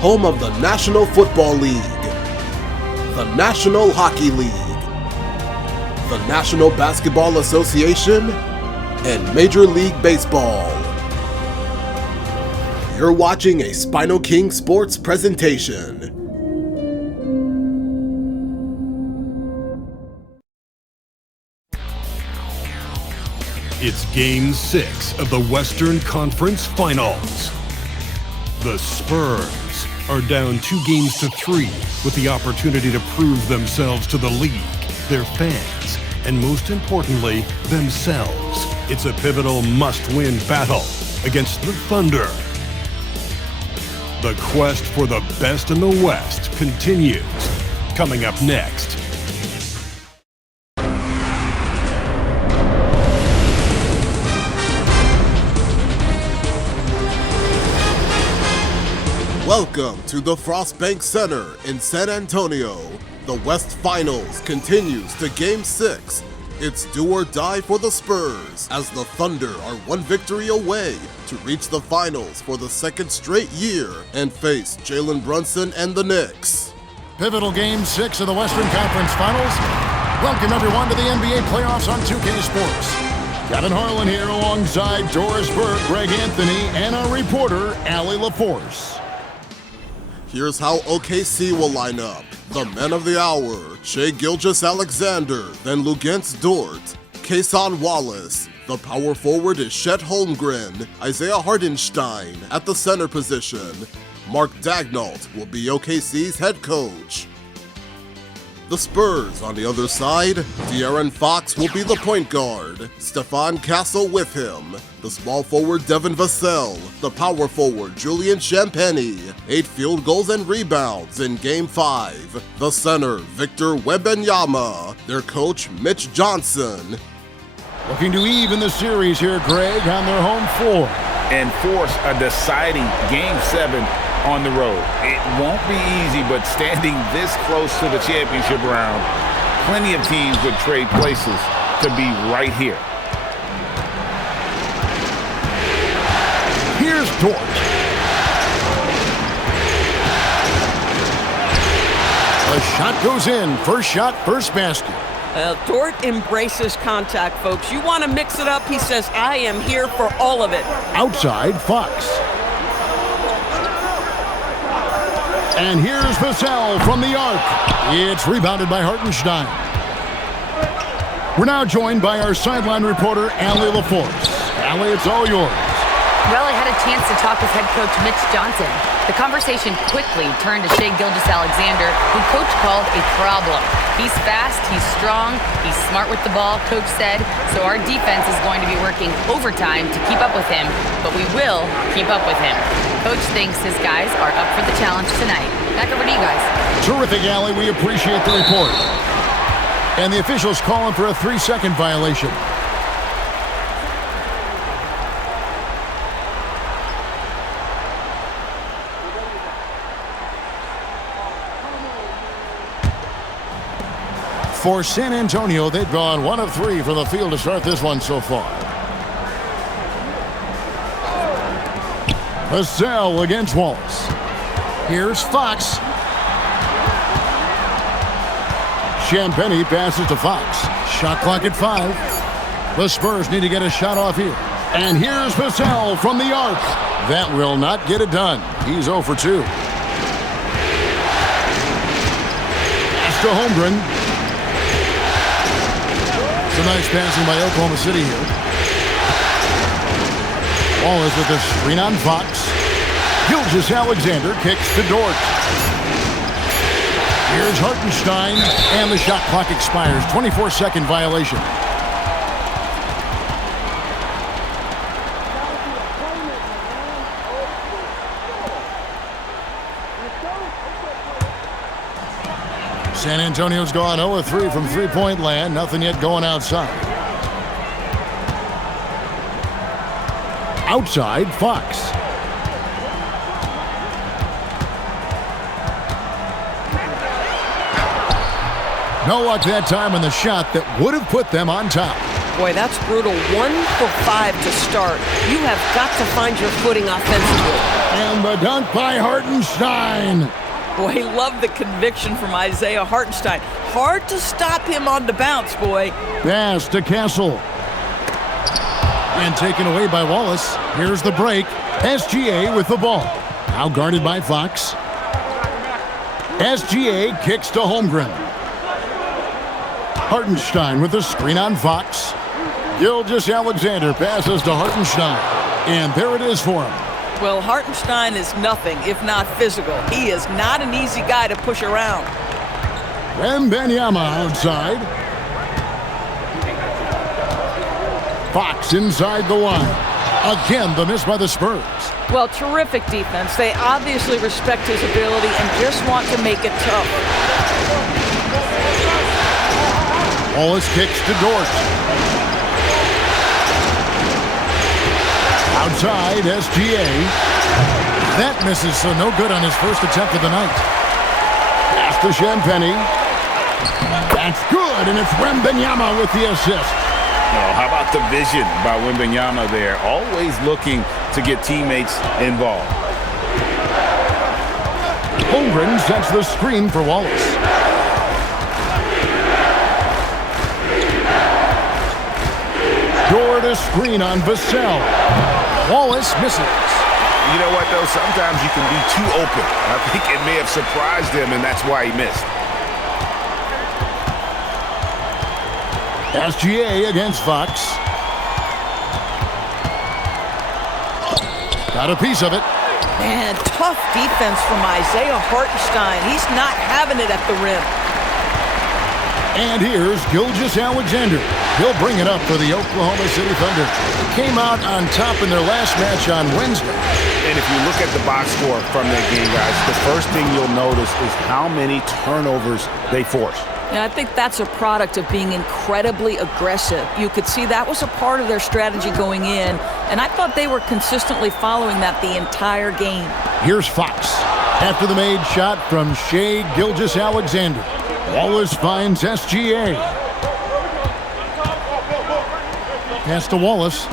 home of the National Football League, the National Hockey League, the National Basketball Association, and Major League Baseball. You're watching a SpinoKing Sports presentation. It's Game 6 of the Western Conference Finals. The Spurs are down 2-3 with the opportunity to prove themselves to the league, their fans, and most importantly, themselves. It's a pivotal must-win battle against the Thunder. The quest for the best in the West continues. Coming up next. Welcome to the Frostbank Center in San Antonio. The West Finals continues to Game 6. It's do or die for the Spurs as the Thunder are one victory away to reach the finals for the second straight year and face Jalen Brunson and the Knicks. Pivotal Game 6 of the Western Conference Finals. Welcome everyone to the NBA playoffs on 2K Sports. Kevin Harlan here alongside Doris Burke, Greg Anthony, and our reporter, Allie LaForce. Here's how OKC will line up. The men of the hour, Shai Gilgeous-Alexander, then Luguentz Dort, Cason Wallace. The power forward is Chet Holmgren, Isaiah Hartenstein at the center position. Mark Daigneault will be OKC's head coach. The Spurs on the other side, De'Aaron Fox will be the point guard, Stephon Castle with him, the small forward Devin Vassell, the power forward Julian Champagnie, 8 field goals and rebounds in Game 5, the center Victor Wembanyama, their coach Mitch Johnson. Looking to even the series here, Greg, on their home floor. And force a deciding Game 7 on the road. It won't be easy, but standing this close to the championship round, plenty of teams would trade places to be right here. Here's Dort. The shot goes in. First shot, first basket. Dort embraces contact, folks. You want to mix it up? He says, I am here for all of it. Outside, Fox. And here's Vassell from the arc. It's rebounded by Hartenstein. We're now joined by our sideline reporter, Allie LaForce. Allie, it's all yours. Well, I had a chance to talk with head coach Mitch Johnson. The conversation quickly turned to Shai Gilgeous-Alexander, who coach called a problem. He's fast, he's strong, he's smart with the ball, coach said, so our defense is going to be working overtime to keep up with him, but we will keep up with him. Coach thinks his guys are up for the challenge tonight. Back over to you guys. Terrific, Allie. We appreciate the report. And the officials calling for a 3-second violation. For San Antonio, they've gone 1 of 3 from the field to start this one so far. Vassell against Wallace. Here's Fox. Champagnie passes to Fox. Shot clock at 5. The Spurs need to get a shot off here. And here's Vassell from the arc. That will not get it done. He's 0 for 2. Pass to Holmgren. Some nice passing by Oklahoma City here. Wallace with the screen on Fox. Gilgeous-Alexander kicks to Dort. Here's Hartenstein, and the shot clock expires. 24-second violation. San Antonio's gone 0-3 from three-point land. Nothing yet going outside. Outside, Fox. No luck that time on the shot that would have put them on top. Boy, that's brutal. 1 for 5 to start. You have got to find your footing offensively. And the dunk by Hartenstein. Boy, love the conviction from Isaiah Hartenstein. Hard to stop him on the bounce, boy. Pass to Castle. And taken away by Wallace. Here's the break. SGA with the ball. Now guarded by Fox. SGA kicks to Holmgren. Hartenstein with the screen on Fox. Gilgeous-Alexander passes to Hartenstein. And there it is for him. Well, Hartenstein is nothing if not physical. He is not an easy guy to push around. Wembanyama outside. Fox inside the line. Again, the miss by the Spurs. Well, terrific defense. They obviously respect his ability and just want to make it tough. Wallace kicks to Dort. Outside, SGA. That misses, so no good on his first attempt of the night. Pass to Champagny. That's good, and it's Wembanyama with the assist. Oh, how about the vision by Wembanyama there? Always looking to get teammates involved. Holmgren sets the screen for Wallace. Dort a screen on Vassell. Wallace misses. You know what, though? Sometimes you can be too open. I think it may have surprised him, and that's why he missed. SGA against Fox. Got a piece of it. Man, tough defense from Isaiah Hartenstein. He's not having it at the rim. And here's Gilgeous-Alexander. He'll bring it up for the Oklahoma City Thunder. Came out on top in their last match on Wednesday. And if you look at the box score from that game, guys, the first thing you'll notice is how many turnovers they force. Yeah, I think that's a product of being incredibly aggressive. You could see that was a part of their strategy going in, and I thought they were consistently following that the entire game. Here's Fox. After the made shot from Shai Gilgeous-Alexander. Wallace finds SGA. Pass to Wallace.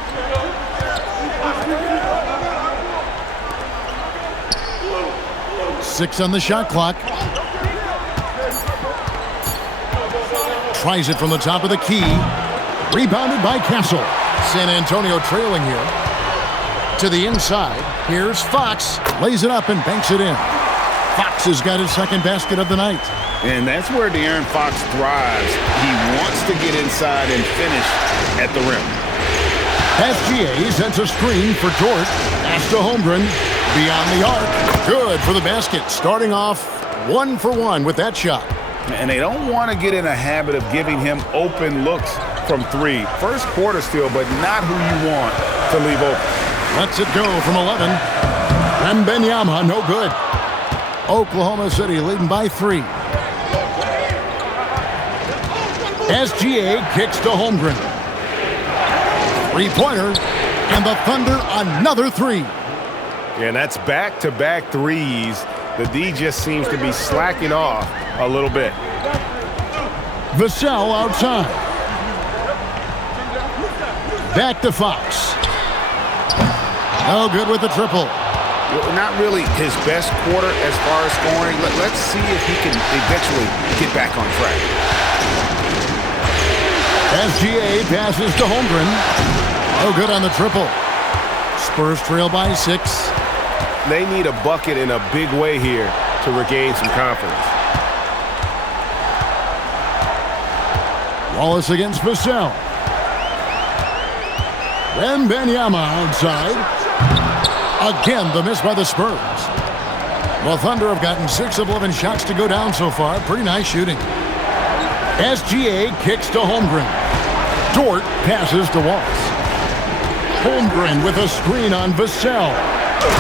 Six on the shot clock. Tries it from the top of the key. Rebounded by Castle. San Antonio trailing here. To the inside. Here's Fox. Lays it up and banks it in. Fox has got his second basket of the night. And that's where De'Aaron Fox thrives. He wants to get inside and finish at the rim. SGA sets a screen for Dort. Pass to Holmgren. Beyond the arc. Good for the basket. Starting off 1 for 1 with that shot. And they don't want to get in a habit of giving him open looks from three. First quarter still, but not who you want to leave open. Lets it go from 11. Wembanyama, no good. Oklahoma City leading by 3. SGA kicks to Holmgren. Three-pointer, and the Thunder another 3. And that's back-to-back threes. The D just seems to be slacking off a little bit. Vassell outside. Back to Fox. No good with the triple. Not really his best quarter as far as scoring. Let's see if he can eventually get back on track. SGA passes to Holmgren. No good on the triple. Spurs trail by 6. They need a bucket in a big way here to regain some confidence. Wallace against Vassell. Wembanyama outside. Again, the miss by the Spurs. Well, Thunder have gotten 6 of 11 shots to go down so far. Pretty nice shooting. SGA kicks to Holmgren. Dort passes to Wallace. Holmgren with a screen on Vassell.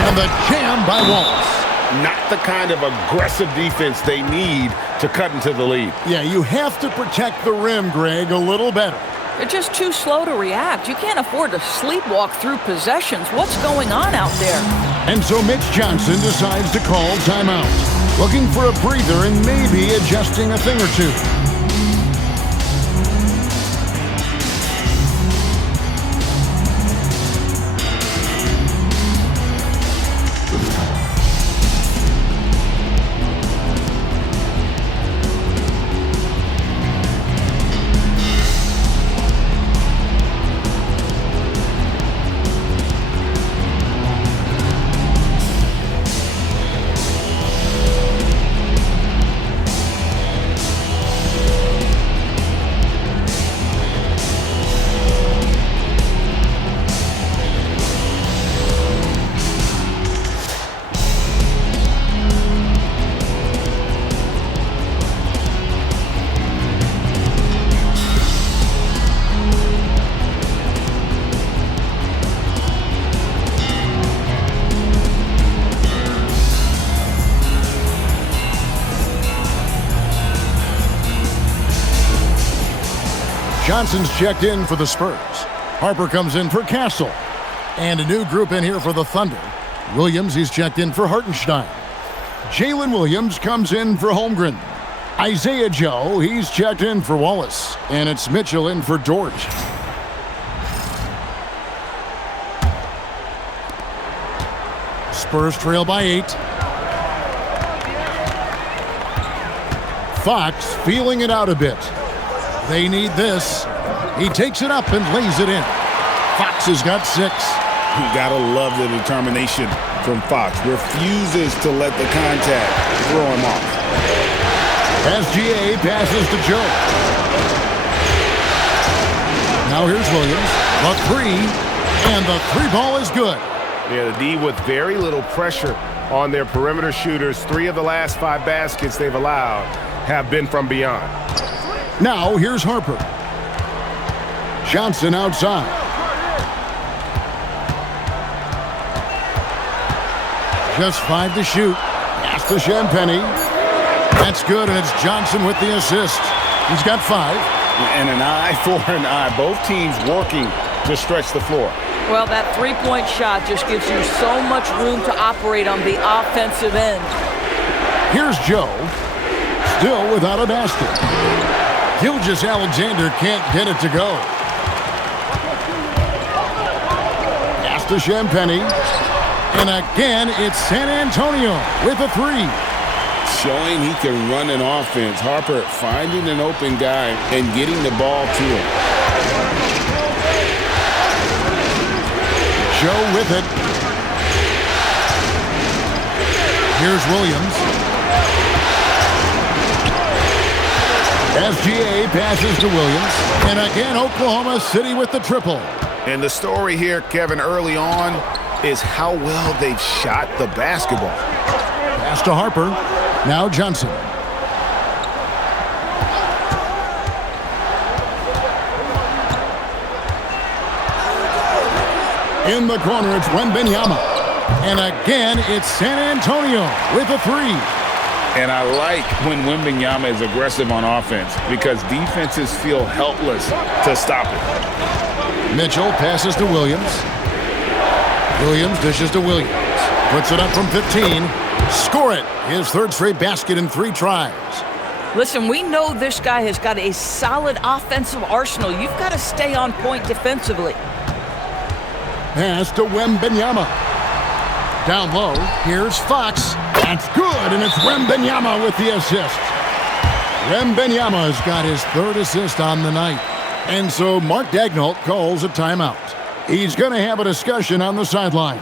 And the jam by Wallace. Not the kind of aggressive defense they need to cut into the lead. Yeah, you have to protect the rim, Greg, a little better. They're just too slow to react. You can't afford to sleepwalk through possessions. What's going on out there? And so Mitch Johnson decides to call timeout. Looking for a breather and maybe adjusting a thing or two. Johnson's checked in for the Spurs. Harper comes in for Castle. And a new group in here for the Thunder. Williams, he's checked in for Hartenstein. Jalen Williams comes in for Holmgren. Isaiah Joe, he's checked in for Wallace. And it's Mitchell in for Dort. Spurs trail by 8. Fox feeling it out a bit. They need this. He takes it up and lays it in. Fox has got 6. You gotta love the determination from Fox. Refuses to let the contact throw him off. SGA passes to Joe. Now here's Williams. The 3. And the 3 ball is good. Yeah, the D with very little pressure on their perimeter shooters. 3 of the last 5 baskets they've allowed have been from beyond. Now here's Harper. Johnson outside. Just 5 to shoot. Pass to Champagny. That's good, and it's Johnson with the assist. He's got 5. And an eye for an eye. Both teams working to stretch the floor. Well, that three-point shot just gives you so much room to operate on the offensive end. Here's Joe. Still without a basket. Gilgeous-Alexander can't get it to go. Pass to Champagny. And again, it's San Antonio with a 3. Showing he can run an offense. Harper finding an open guy and getting the ball to him. Joe with it. Here's Williams. SGA passes to Williams. And again, Oklahoma City with the triple. And the story here, Kevin, early on is how well they've shot the basketball. Pass to Harper. Now Johnson. In the corner, it's Wembanyama. And again, it's San Antonio with a 3. And I like when Wembanyama is aggressive on offense because defenses feel helpless to stop it. Mitchell passes to Williams. Williams dishes to Williams. Puts it up from 15. Score it. His 3rd straight basket in 3 tries. Listen, we know this guy has got a solid offensive arsenal. You've got to stay on point defensively. Pass to Wembanyama. Down low, here's Fox. That's good, and it's Wembanyama with the assist. Wembanyama has got his 3rd assist on the night. And so Mark Daigneault calls a timeout. He's going to have a discussion on the sideline.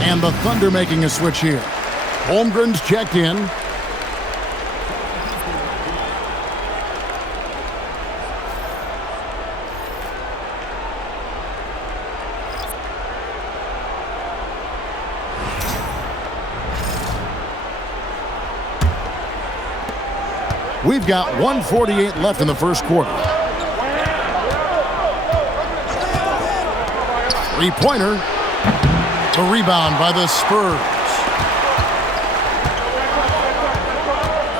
And the Thunder making a switch here. Holmgren's checked in. We've got 1:48 left in the first quarter. 3-pointer. The rebound by the Spurs.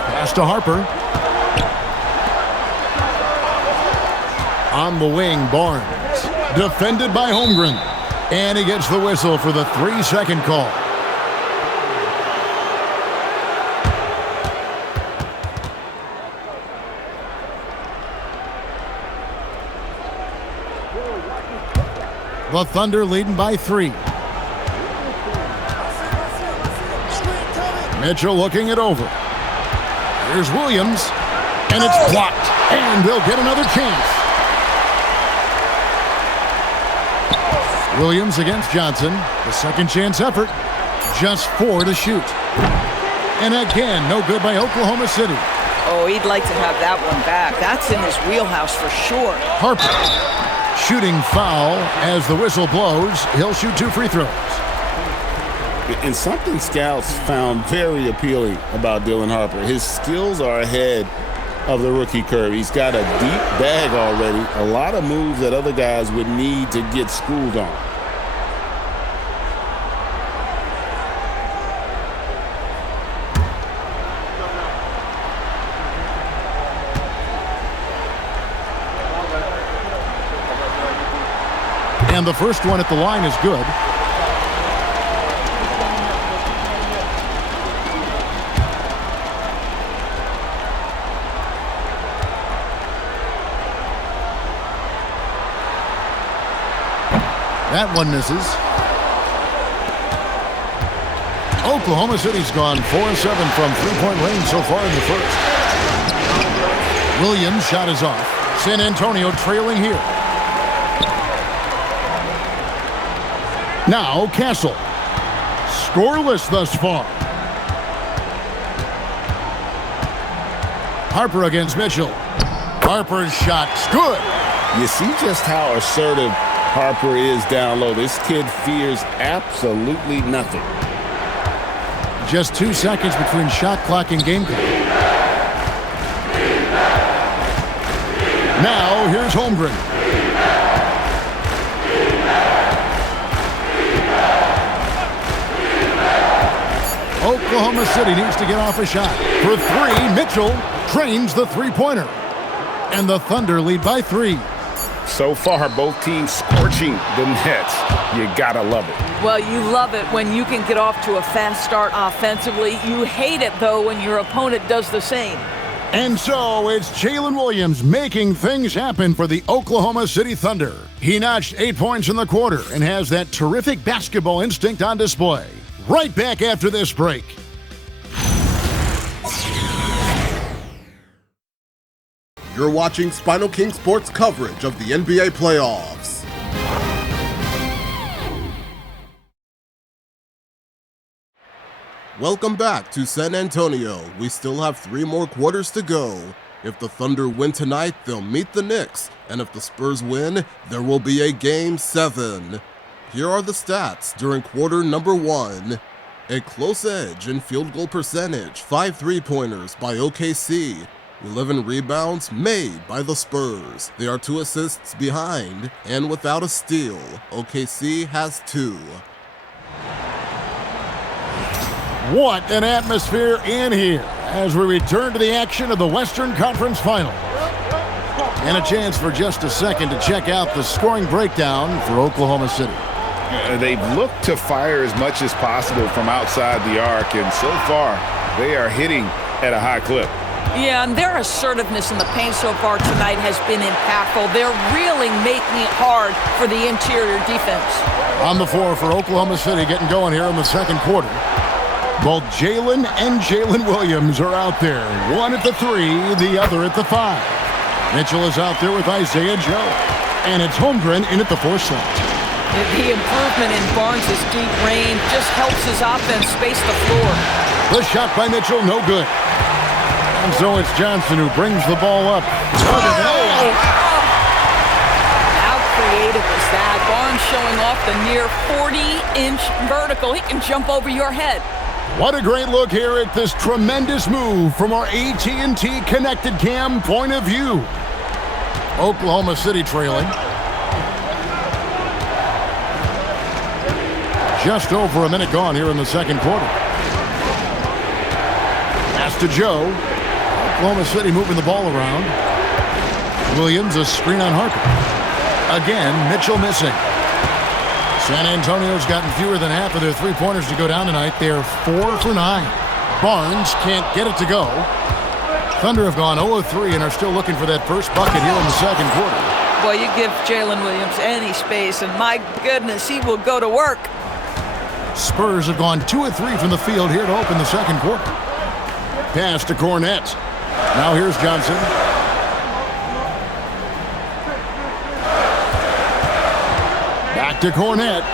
Pass to Harper. On the wing, Barnes. Defended by Holmgren. And he gets the whistle for the 3-second call. The Thunder leading by 3. Mitchell looking it over. Here's Williams, and it's blocked. And they'll get another chance. Williams against Johnson. The second chance effort. Just 4 to shoot. And again, no good by Oklahoma City. Oh, he'd like to have that one back. That's in his wheelhouse for sure. Harper. Shooting foul as the whistle blows. He'll shoot 2 free throws. And something scouts found very appealing about Dylan Harper. His skills are ahead of the rookie curve. He's got a deep bag already. A lot of moves that other guys would need to get schooled on. And the first one at the line is good. That one misses. Oklahoma City's gone 4-7 from three-point range so far in the first. Williams' shot is off. San Antonio trailing here. Now Castle. Scoreless thus far. Harper against Mitchell. Harper's shot's good. You see just how assertive Harper is down low. This kid fears absolutely nothing. Just 2 seconds between shot clock and game clock. Now here's Holmgren. Oklahoma City needs to get off a shot. For 3, Mitchell trains the three-pointer. And the Thunder lead by 3. So far, both teams scorching the nets. You gotta love it. Well, you love it when you can get off to a fast start offensively. You hate it, though, when your opponent does the same. And so it's Jalen Williams making things happen for the Oklahoma City Thunder. He notched 8 points in the quarter and has that terrific basketball instinct on display. Right back after this break. You're watching SpinoKing Sports coverage of the NBA playoffs. Welcome back to San Antonio. We still have 3 more quarters to go. If the Thunder win tonight, they'll meet the Knicks. And if the Spurs win, there will be a Game 7. Here are the stats during quarter number 1. A close edge in field goal percentage, 5 3-pointers by OKC. 11 rebounds made by the Spurs. They are 2 assists behind, and without a steal, OKC has 2. What an atmosphere in here as we return to the action of the Western Conference Final. And a chance for just a second to check out the scoring breakdown for Oklahoma City. They've looked to fire as much as possible from outside the arc, and so far, they are hitting at a high clip. Yeah, and their assertiveness in the paint so far tonight has been impactful. They're really making it hard for the interior defense. On the floor for Oklahoma City getting going here in the second quarter. Both Jalen and Jalen Williams are out there. One at the 3, the other at the 5. Mitchell is out there with Isaiah Joe. And it's Holmgren in at the 4 slot. The improvement in Barnes' deep range just helps his offense space the floor. The shot by Mitchell, no good. And so it's Johnson who brings the ball up. How creative is that? Barnes showing off the near 40-inch vertical. He can jump over your head. What a great look here at this tremendous move from our AT&T Connected Cam point of view. Oklahoma City trailing. Just over a minute gone here in the second quarter. Pass to Joe. Oklahoma City moving the ball around. Williams, a screen on Harper. Again, Mitchell missing. San Antonio's gotten fewer than half of their three-pointers to go down tonight. They're 4 for 9. Barnes can't get it to go. Thunder have gone 0-3 and are still looking for that first bucket here in the second quarter. Boy, you give Jalen Williams any space, and my goodness, he will go to work. Spurs have gone 2 of 3 from the field here to open the second quarter. Pass to Cornette. Now here's Johnson. Back to Cornette.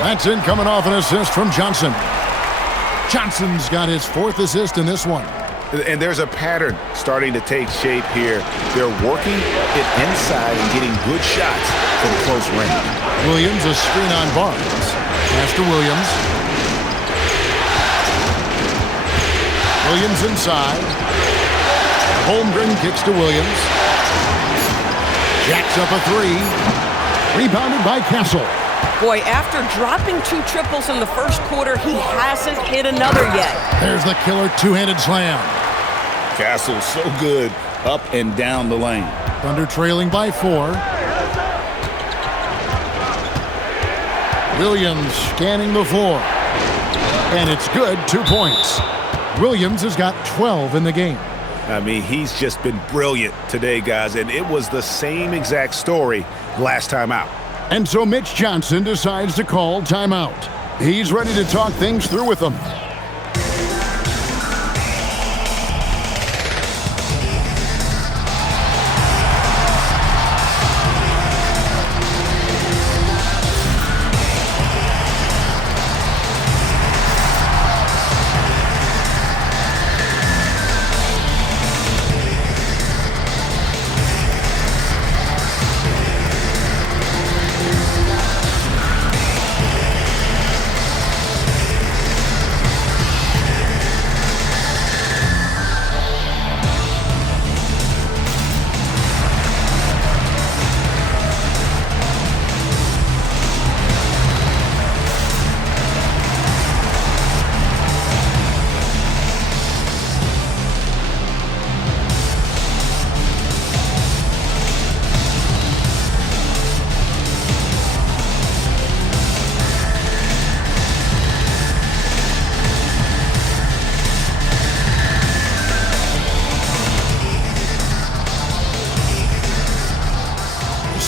That's in, coming off an assist from Johnson. Johnson's got his 4th assist in this one. And there's a pattern starting to take shape here. They're working it inside and getting good shots from close range. Williams, a screen on Barnes. Pass to Williams. Williams inside. Holmgren kicks to Williams. Jacks up a 3. Rebounded by Castle. Boy, after dropping 2 triples in the first quarter, he hasn't hit another yet. There's the killer two-handed slam. Castle so good up and down the lane. Thunder trailing by 4. Williams scanning the floor. And it's good, 2 points. Williams has got 12 in the game. I mean, he's just been brilliant today, guys, and it was the same exact story last time out. And so Mitch Johnson decides to call timeout. He's ready to talk things through with them.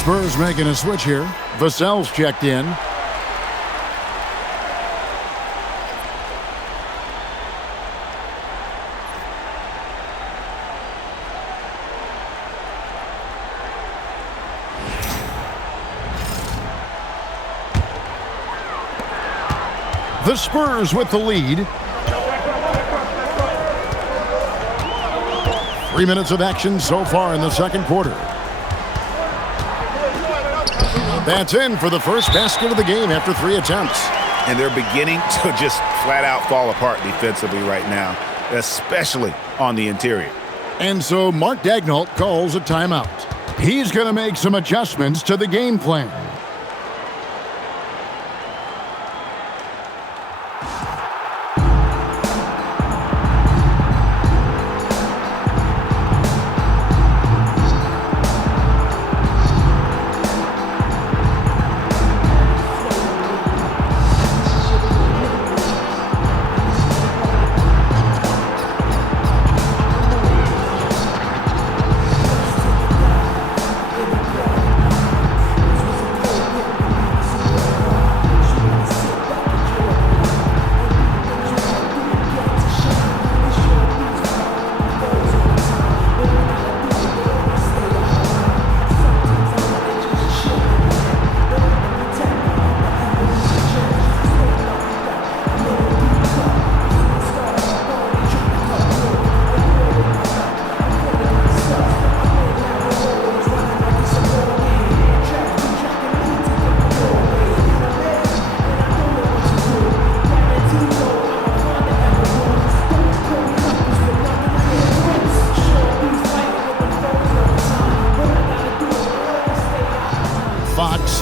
Spurs making a switch here. Vassell's checked in. The Spurs with the lead. 3 minutes of action so far in the second quarter. That's in for the first basket of the game after 3 attempts. And they're beginning to just flat out fall apart defensively right now, especially on the interior. And so Mark Daigneault calls a timeout. He's going to make some adjustments to the game plan.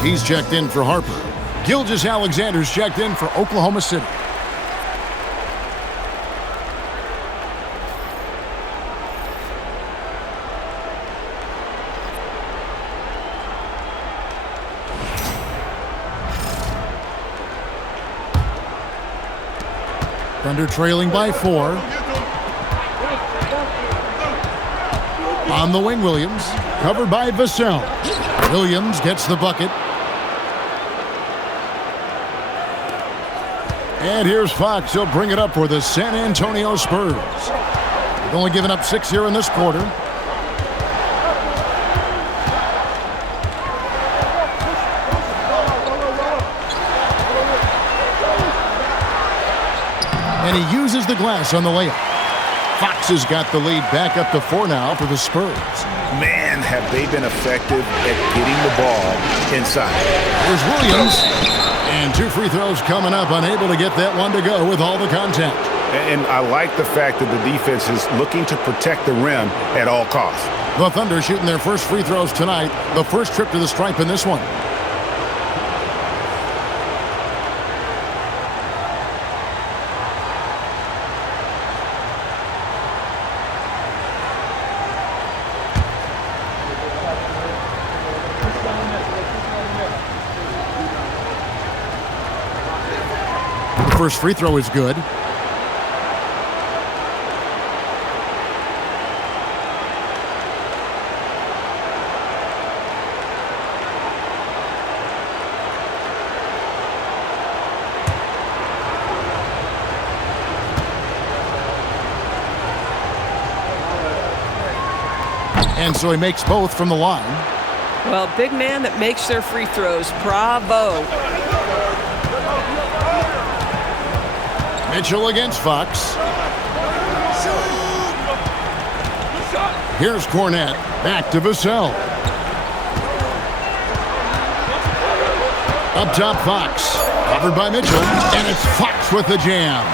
He's checked in for Harper. Gilgeous-Alexander's checked in for Oklahoma City. Thunder trailing by 4. On the wing, Williams. Covered by Vassell. Williams gets the bucket. And here's Fox. He'll bring it up for the San Antonio Spurs. They've only given up 6 here in this quarter. And he uses the glass on the layup. Fox has got the lead back up to 4 now for the Spurs. Man, have they been effective at getting the ball inside. Here's Williams. And 2 free throws coming up, unable to get that one to go with all the contact. And I like the fact that the defense is looking to protect the rim at all costs. The Thunder shooting their first free throws tonight. The first trip to the stripe in this one. First free throw is good. And so he makes both from the line. Well, big man that makes their free throws. Bravo. Mitchell against Fox. Here's Cornette. Back to Vassell. Up top, Fox. Covered by Mitchell. And it's Fox with the jam.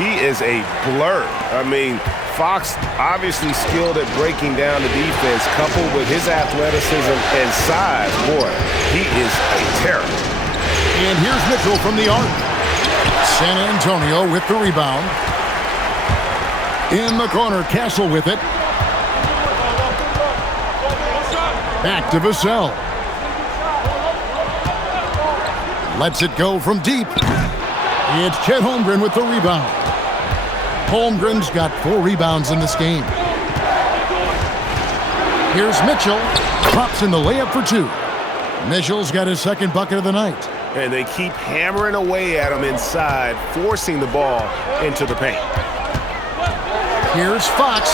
He is a blur. I mean, Fox obviously skilled at breaking down the defense, coupled with his athleticism and size. Boy, he is a terror. And here's Mitchell from the arc. San Antonio with the rebound. In the corner, Castle with it. Back to Vassell. Lets it go from deep. It's Chet Holmgren with the rebound. Holmgren's got 4 rebounds in this game. Here's Mitchell. Drops in the layup for 2. Mitchell's got his second bucket of the night. And they keep hammering away at him inside, forcing the ball into the paint. Here's Fox.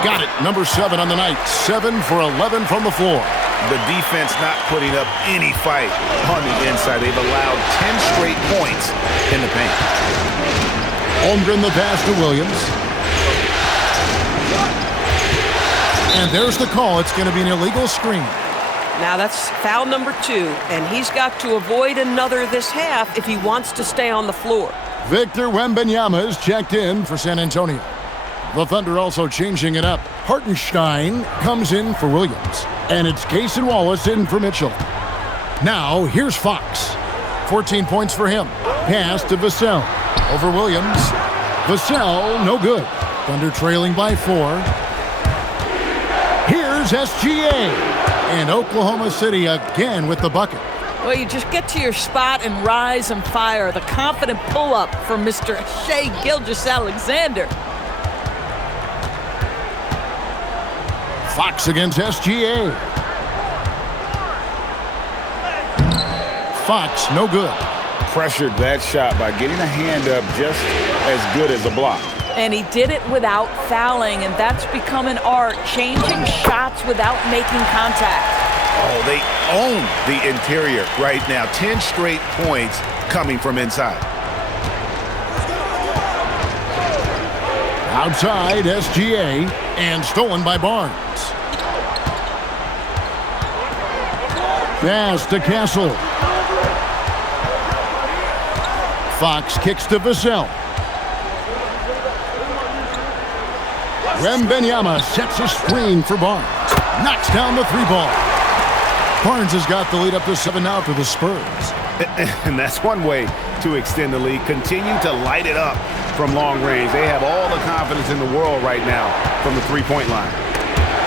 Got it. Number 7 on the night. 7 for 11 from the floor. The defense not putting up any fight on the inside. They've allowed 10 straight points in the paint. Holmgren the pass to Williams. And there's the call. It's going to be an illegal screen. Now that's foul number 2, and he's got to avoid another this half if he wants to stay on the floor. Victor Wembanyama is checked in for San Antonio. The Thunder also changing it up. Hartenstein comes in for Williams. And it's Cason Wallace in for Mitchell. Now, here's Fox. 14 points for him. Pass to Vassell. Over Williams. Vassell, no good. Thunder trailing by 4. Here's SGA. And Oklahoma City again with the bucket. Well, you just get to your spot and rise and fire. The confident pull-up from Mr. Shai Gilgeous-Alexander. Fox against SGA. Fox, no good. Pressured that shot by getting a hand up just as good as a block. And he did it without fouling, and that's become an art, changing shots without making contact. Oh, they own the interior right now. 10 straight points coming from inside. Outside, SGA, and stolen by Barnes. Pass to Castle. Fox kicks to Vassell. Wembanyama sets a screen for Barnes. Knocks down the 3-ball. Barnes has got the lead up to 7 now for the Spurs. And that's one way to extend the lead. Continue to light it up from long range. They have all the confidence in the world right now from the 3-point line.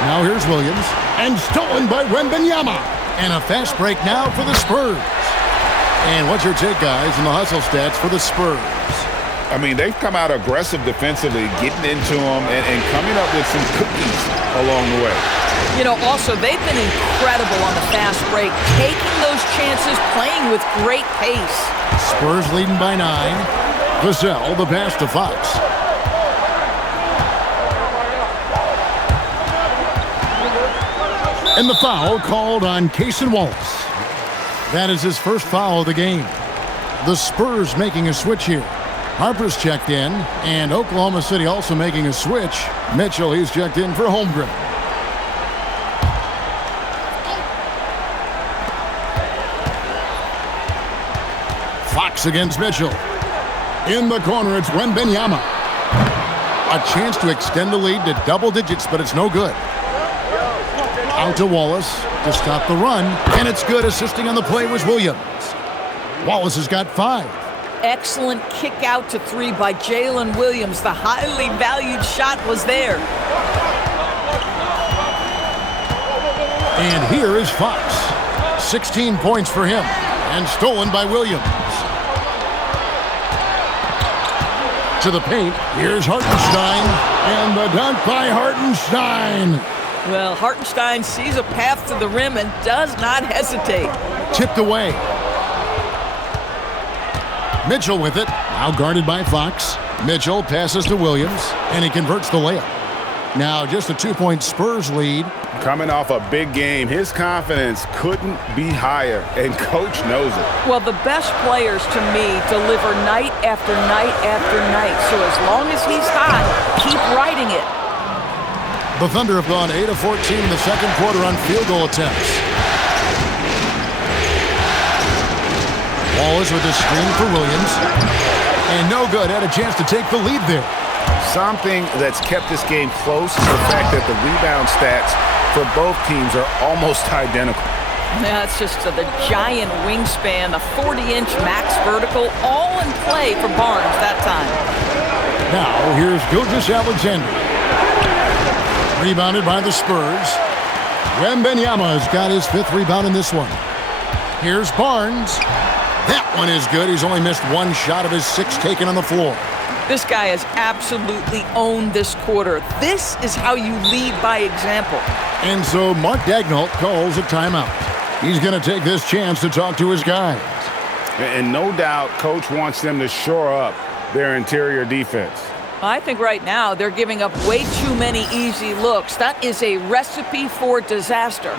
Now here's Williams. And stolen by Wembanyama. And a fast break now for the Spurs. And what's your take, guys, in the hustle stats for the Spurs? I mean, they've come out aggressive defensively, getting into them and coming up with some cookies along the way. You know, also, they've been incredible on the fast break, taking those chances, playing with great pace. Spurs leading by 9. Vassell, the pass to Fox. And the foul called on Cason Wallace. That is his first foul of the game. The Spurs making a switch here. Harper's checked in, and Oklahoma City also making a switch. Mitchell, he's checked in for Holmgren. Fox against Mitchell. In the corner, it's Wembanyama. A chance to extend the lead to double digits, but it's no good. Out to Wallace to stop the run, and it's good. Assisting on the play was Williams. Wallace has got 5. Excellent kick out to 3 by Jalen Williams. The highly valued shot was there. And here is Fox. 16 points for him, and stolen by Williams. To the paint, here's Hartenstein, and the dunk by Hartenstein. Well, Hartenstein sees a path to the rim and does not hesitate. Tipped away. Mitchell with it, now guarded by Fox. Mitchell passes to Williams, and he converts the layup. Now just a 2-point Spurs lead. Coming off a big game, his confidence couldn't be higher, and Coach knows it. Well, the best players, to me, deliver night after night after night. So as long as he's hot, keep riding it. The Thunder have gone 8 of 14 in the second quarter on field goal attempts. Wallace with a screen for Williams. And no good. Had a chance to take the lead there. Something that's kept this game close is the fact that the rebound stats for both teams are almost identical. Yeah, it's just the giant wingspan, the 40-inch max vertical, all in play for Barnes that time. Now, here's Gilgeous-Alexander. Rebounded by the Spurs. Wembanyama has got his 5th rebound in this one. Here's Barnes. That one is good. He's only missed 1 shot of his 6 taken on the floor. This guy has absolutely owned this quarter. This is how you lead by example. And so Mark Daigneault calls a timeout. He's going to take this chance to talk to his guys. And no doubt, Coach wants them to shore up their interior defense. I think right now they're giving up way too many easy looks. That is a recipe for disaster.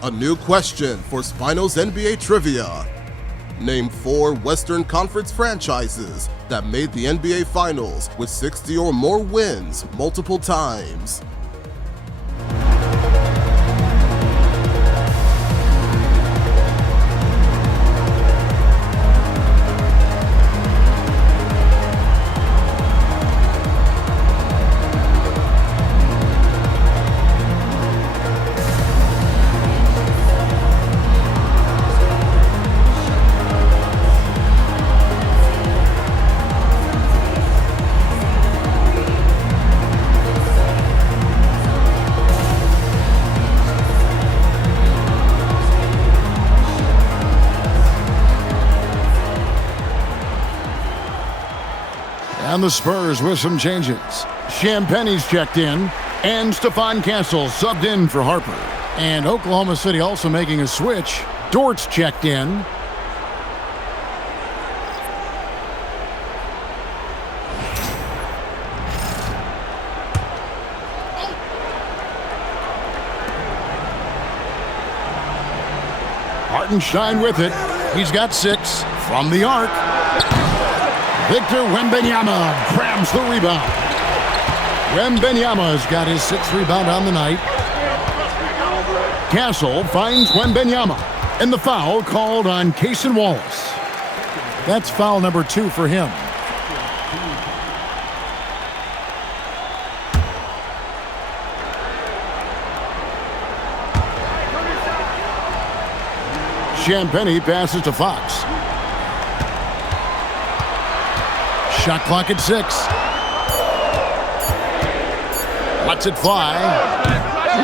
A new question for Spino's NBA Trivia. Name 4 Western Conference franchises that made the NBA Finals with 60 or more wins multiple times. And the Spurs with some changes. Champagne's checked in, and Stephon Castle subbed in for Harper. And Oklahoma City also making a switch. Dort's checked in. Hartenstein with it. He's got 6 from the arc. Victor Wembanyama grabs the rebound. Wembanyama's got his 6th rebound on the night. Castle finds Wembanyama, and the foul called on Cason Wallace. That's foul number 2 for him. Champagnie passes to Fox. Shot clock at 6. Lets it fly.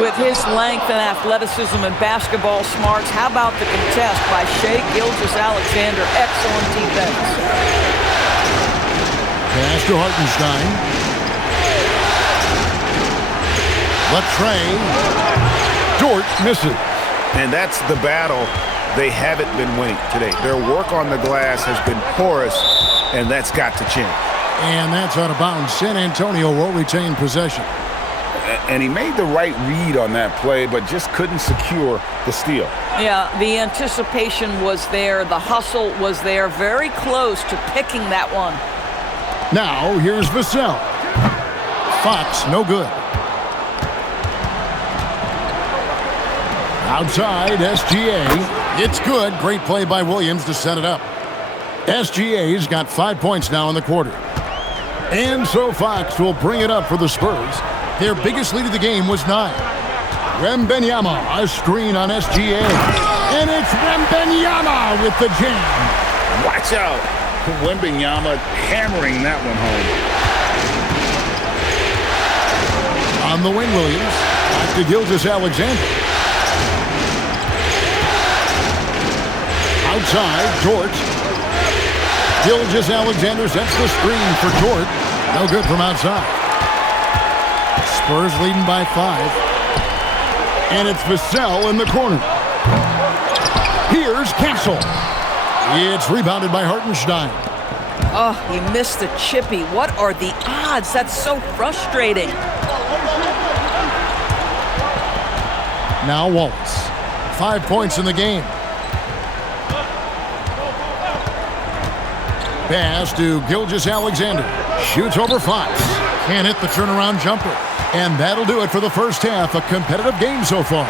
With his length and athleticism and basketball smarts, how about the contest by Shai Gilgeous-Alexander? Excellent defense. Pass to Hartenstein. Latrey. Dort misses. And that's the battle they haven't been winning today. Their work on the glass has been porous, and that's got to change. And that's out of bounds. San Antonio will retain possession. And he made the right read on that play, but just couldn't secure the steal. Yeah, the anticipation was there. The hustle was there. Very close to picking that one. Now, here's Vassell. Fox, no good. Outside, SGA. It's good. Great play by Williams to set it up. SGA's got 5 points now in the quarter. And so Fox will bring it up for the Spurs. Their biggest lead of the game was 9. Wembanyama, a screen on SGA. And it's Wembanyama with the jam. Watch out. Wembanyama hammering that one home. On the wing, Williams. Back to Gilgeous-Alexander. Outside, Dort. Gilgeous-Alexander sets the screen for Dort. No good from outside. Spurs leading by 5. And it's Vassell in the corner. Here's Castle. It's rebounded by Hartenstein. Oh, he missed the chippy. What are the odds? That's so frustrating. Now Wallace. 5 points in the game. Pass to Gilgeous-Alexander. Shoots over Fox. Can't hit the turnaround jumper. And that'll do it for the first half. A competitive game so far.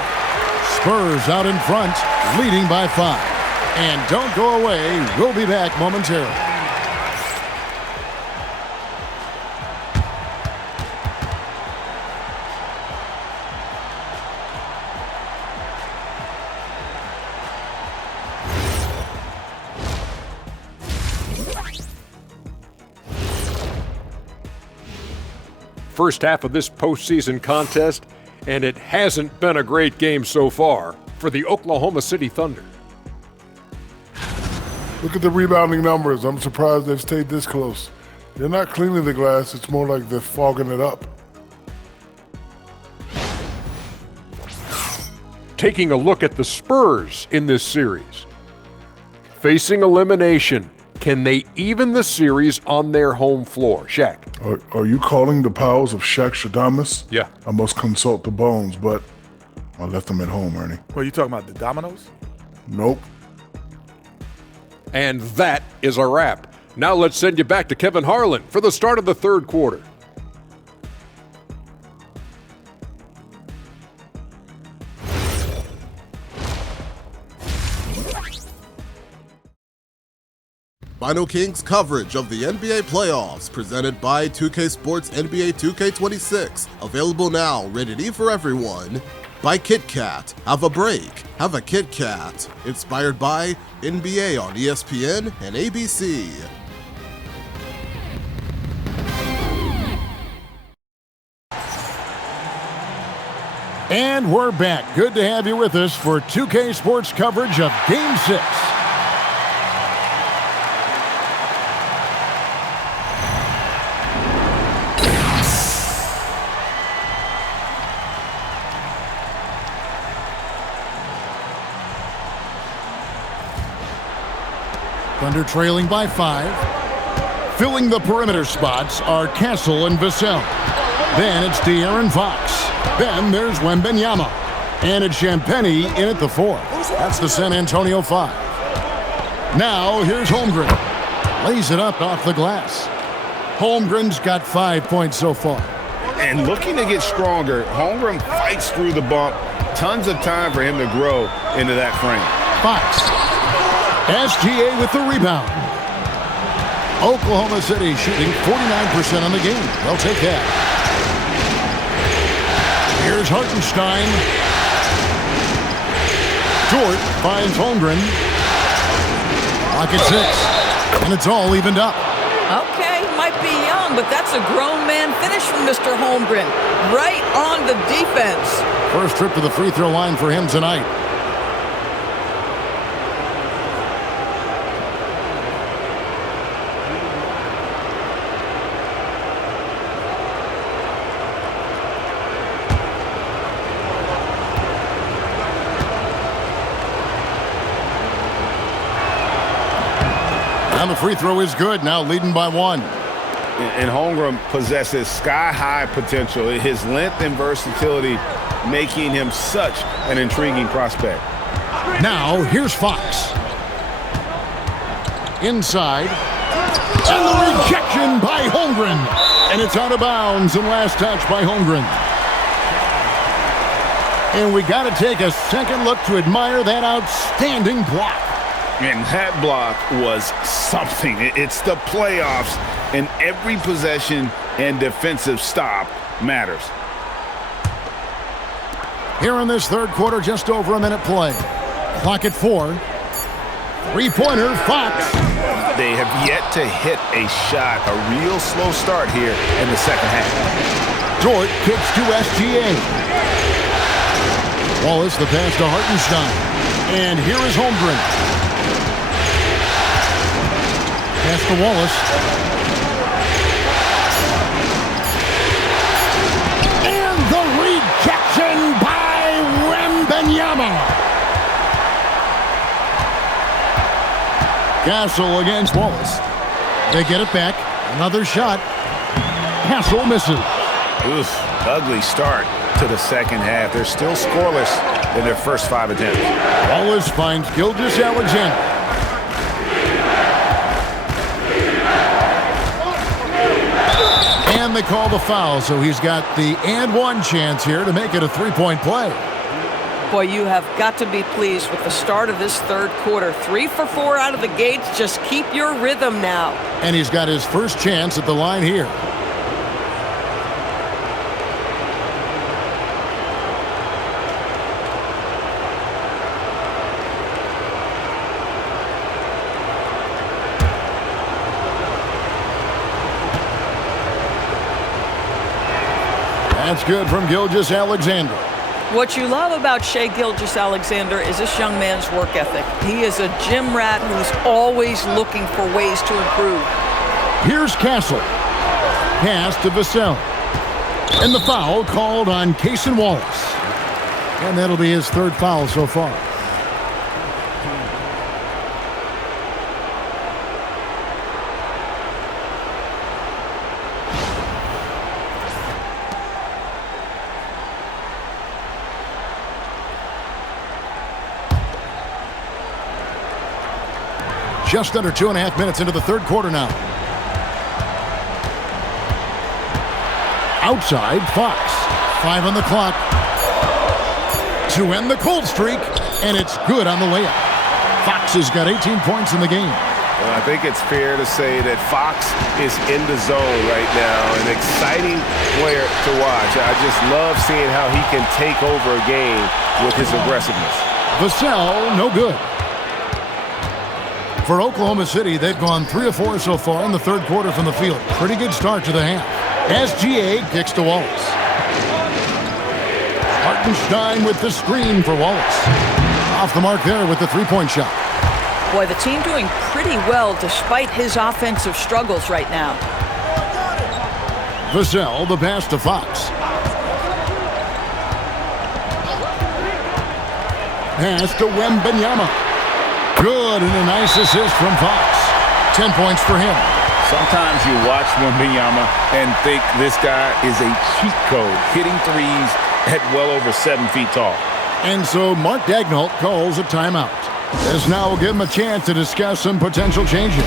Spurs out in front, leading by 5. And don't go away. We'll be back momentarily. First half of this postseason contest, and it hasn't been a great game so far for the Oklahoma City Thunder. Look at the rebounding numbers. I'm surprised they've stayed this close. They're not cleaning the glass. It's more like they're fogging it up. Taking a look at the Spurs in this series. Facing elimination, can they even the series on their home floor? Shaq. Are you calling the powers of Shaq Shadamas? Yeah. I must consult the bones, but I left them at home, Ernie. What are you talking about, the dominoes? Nope. And that is a wrap. Now let's send you back to Kevin Harlan for the start of the third quarter. SpinoKing's coverage of the NBA playoffs, presented by 2K Sports NBA 2K26. Available now, rated E for everyone. By Kit Kat. Have a break. Have a Kit Kat. Inspired by NBA on ESPN and ABC. And we're back. Good to have you with us for 2K Sports coverage of Game 6. Thunder trailing by 5. Filling the perimeter spots are Castle and Vassell. Then it's De'Aaron Fox. Then there's Wembanyama. And it's Champagnie in at the 4. That's the San Antonio 5. Now here's Holmgren. Lays it up off the glass. Holmgren's got 5 points so far. And looking to get stronger, Holmgren fights through the bump. Tons of time for him to grow into that frame. Fox. SGA with the rebound. Oklahoma City shooting 49% on the game. They'll take that. Here's Hartenstein. Dort finds Holmgren. Clock at 6. And it's all evened up. Okay, might be young, but that's a grown man finish from Mr. Holmgren. Right on the defense. First trip to the free throw line for him tonight. And the free throw is good, now leading by 1. And Holmgren possesses sky-high potential. His length and versatility making him such an intriguing prospect. Now, here's Fox. Inside. And the rejection by Holmgren. And it's out of bounds and last touch by Holmgren. And we got to take a second look to admire that outstanding block. And that block was something. It's the playoffs, and every possession and defensive stop matters. Here in this third quarter, just over a minute play. Clock at 4. Three-pointer, Fox. They have yet to hit a shot, a real slow start here in the second half. Dort kicks to SGA. Wallace the pass to Hartenstein. And here is Holmgren. Pass to Wallace. And the rejection by Wembanyama. Castle against Wallace. They get it back. Another shot. Castle misses. Oof, ugly start to the second half. They're still scoreless in their first 5 attempts. Wallace finds Gilgeous-Alexander. And they call the foul, so he's got the and one chance here to make it a 3-point play. Boy, you have got to be pleased with the start of this third quarter. 3 for 4 out of the gates. Just keep your rhythm now. And he's got his first chance at the line here. That's good from Gilgeous-Alexander. What you love about Shai Gilgeous-Alexander is this young man's work ethic. He is a gym rat who's always looking for ways to improve. Here's Castle. Pass to Vassell. And the foul called on Cason Wallace. And that'll be his third foul so far. Just under 2.5 minutes into the third quarter now. Outside, Fox. 5 on the clock. To end the cold streak, and it's good on the layup. Fox has got 18 points in the game. Well, I think it's fair to say that Fox is in the zone right now. An exciting player to watch. I just love seeing how he can take over a game with his aggressiveness. Vassell, no good. For Oklahoma City, they've gone 3 of 4 so far in the third quarter from the field. Pretty good start to the half. SGA kicks to Wallace. Hartenstein with the screen for Wallace. Off the mark there with the three-point shot. Boy, the team doing pretty well despite his offensive struggles right now. Vassell, the pass to Fox. Pass to Wembanyama. Good, and a nice assist from Fox. 10 points for him. Sometimes you watch Wembanyama and think this guy is a cheat code, hitting threes at well over 7 feet tall. And so Mark Daigneault calls a timeout. This now will give him a chance to discuss some potential changes.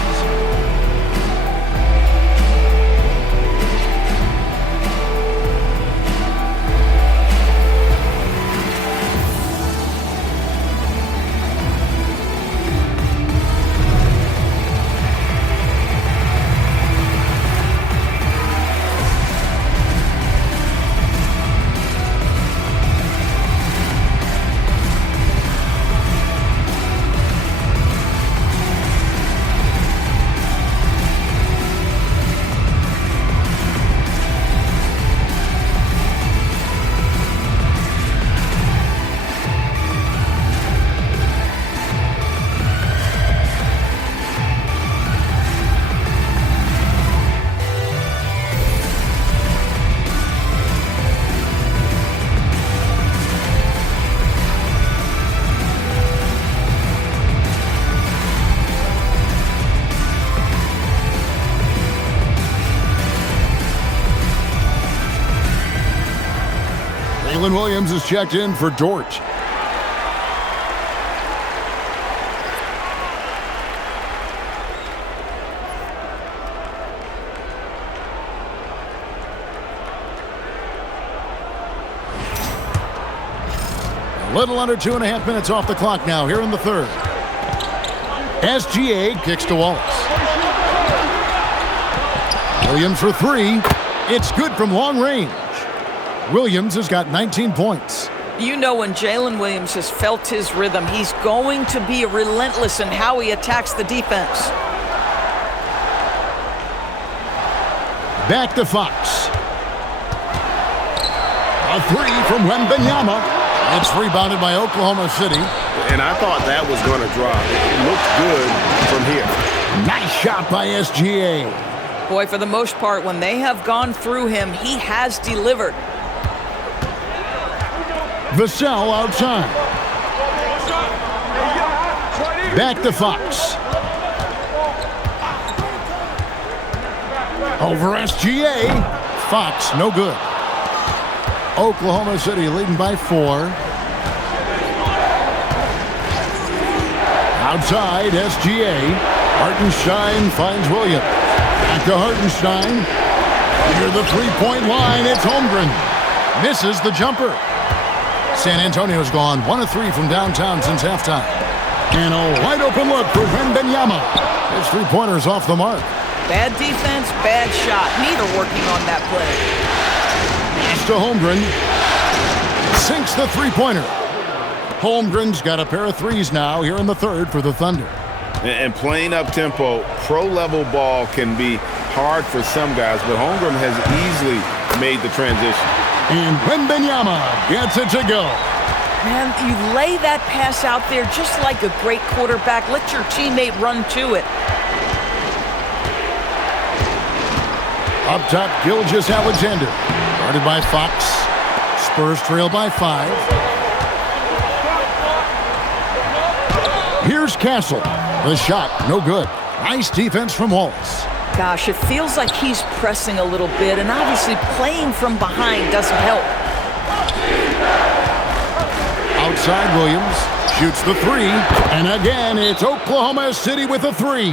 Jalen Williams is checked in for Dort. A little under 2.5 minutes off the clock now here in the third. SGA kicks to Wallace. Williams for three. It's good from long range. Williams has got 19 points. You know, when Jalen Williams has felt his rhythm, he's going to be relentless in how he attacks the defense. Back to Fox. A three from Wembanyama. It's rebounded by Oklahoma City. And I thought that was going to drop. It looked good from here. Nice shot by SGA. Boy, for the most part, when they have gone through him, he has delivered. Vassell outside. Back to Fox. Over SGA. Fox, no good. Oklahoma City leading by 4. Outside, SGA. Hartenstein finds Williams. Back to Hartenstein. Near the three-point line, it's Holmgren. Misses the jumper. San Antonio's gone 1 of 3 from downtown since halftime. And a wide-open look for Wembanyama. His three-pointer's off the mark. Bad defense, bad shot. Neither working on that play. Pass to Holmgren. Sinks the three-pointer. Holmgren's got a pair of threes now here in the third for the Thunder. And playing up-tempo, pro-level ball can be hard for some guys, but Holmgren has easily made the transition. And Wembanyama gets it to go. Man, you lay that pass out there just like a great quarterback. Let your teammate run to it. Up top, Gilgeous-Alexander. Guarded by Fox. Spurs trail by 5. Here's Castle. The shot, no good. Nice defense from Wallace. Gosh, it feels like he's pressing a little bit, and obviously playing from behind doesn't help. Outside, Williams shoots the three. And again, it's Oklahoma City with a three.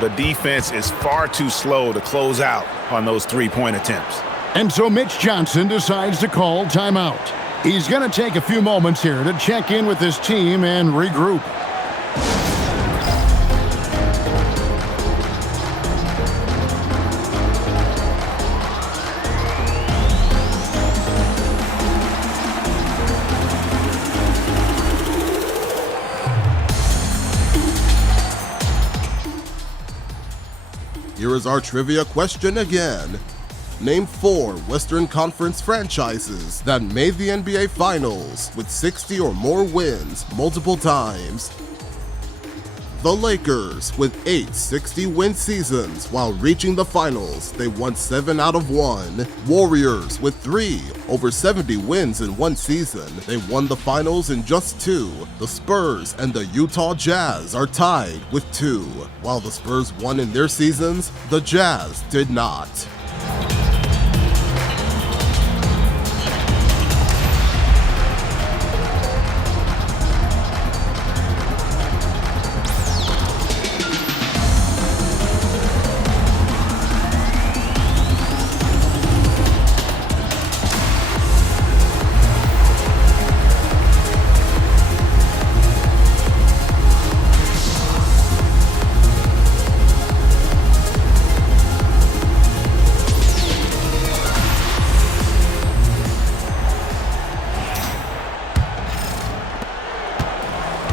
The defense is far too slow to close out on those three-point attempts. And so Mitch Johnson decides to call timeout. He's going to take a few moments here to check in with his team and regroup. Here is our trivia question again. Name 4 Western Conference franchises that made the NBA Finals with 60 or more wins multiple times. The Lakers, with 8 60-win seasons while reaching the finals, they won 7 out of 1. Warriors, with 3 over 70 wins in one season, they won the finals in just 2. The Spurs and the Utah Jazz are tied with 2. While the Spurs won in their seasons, the Jazz did not.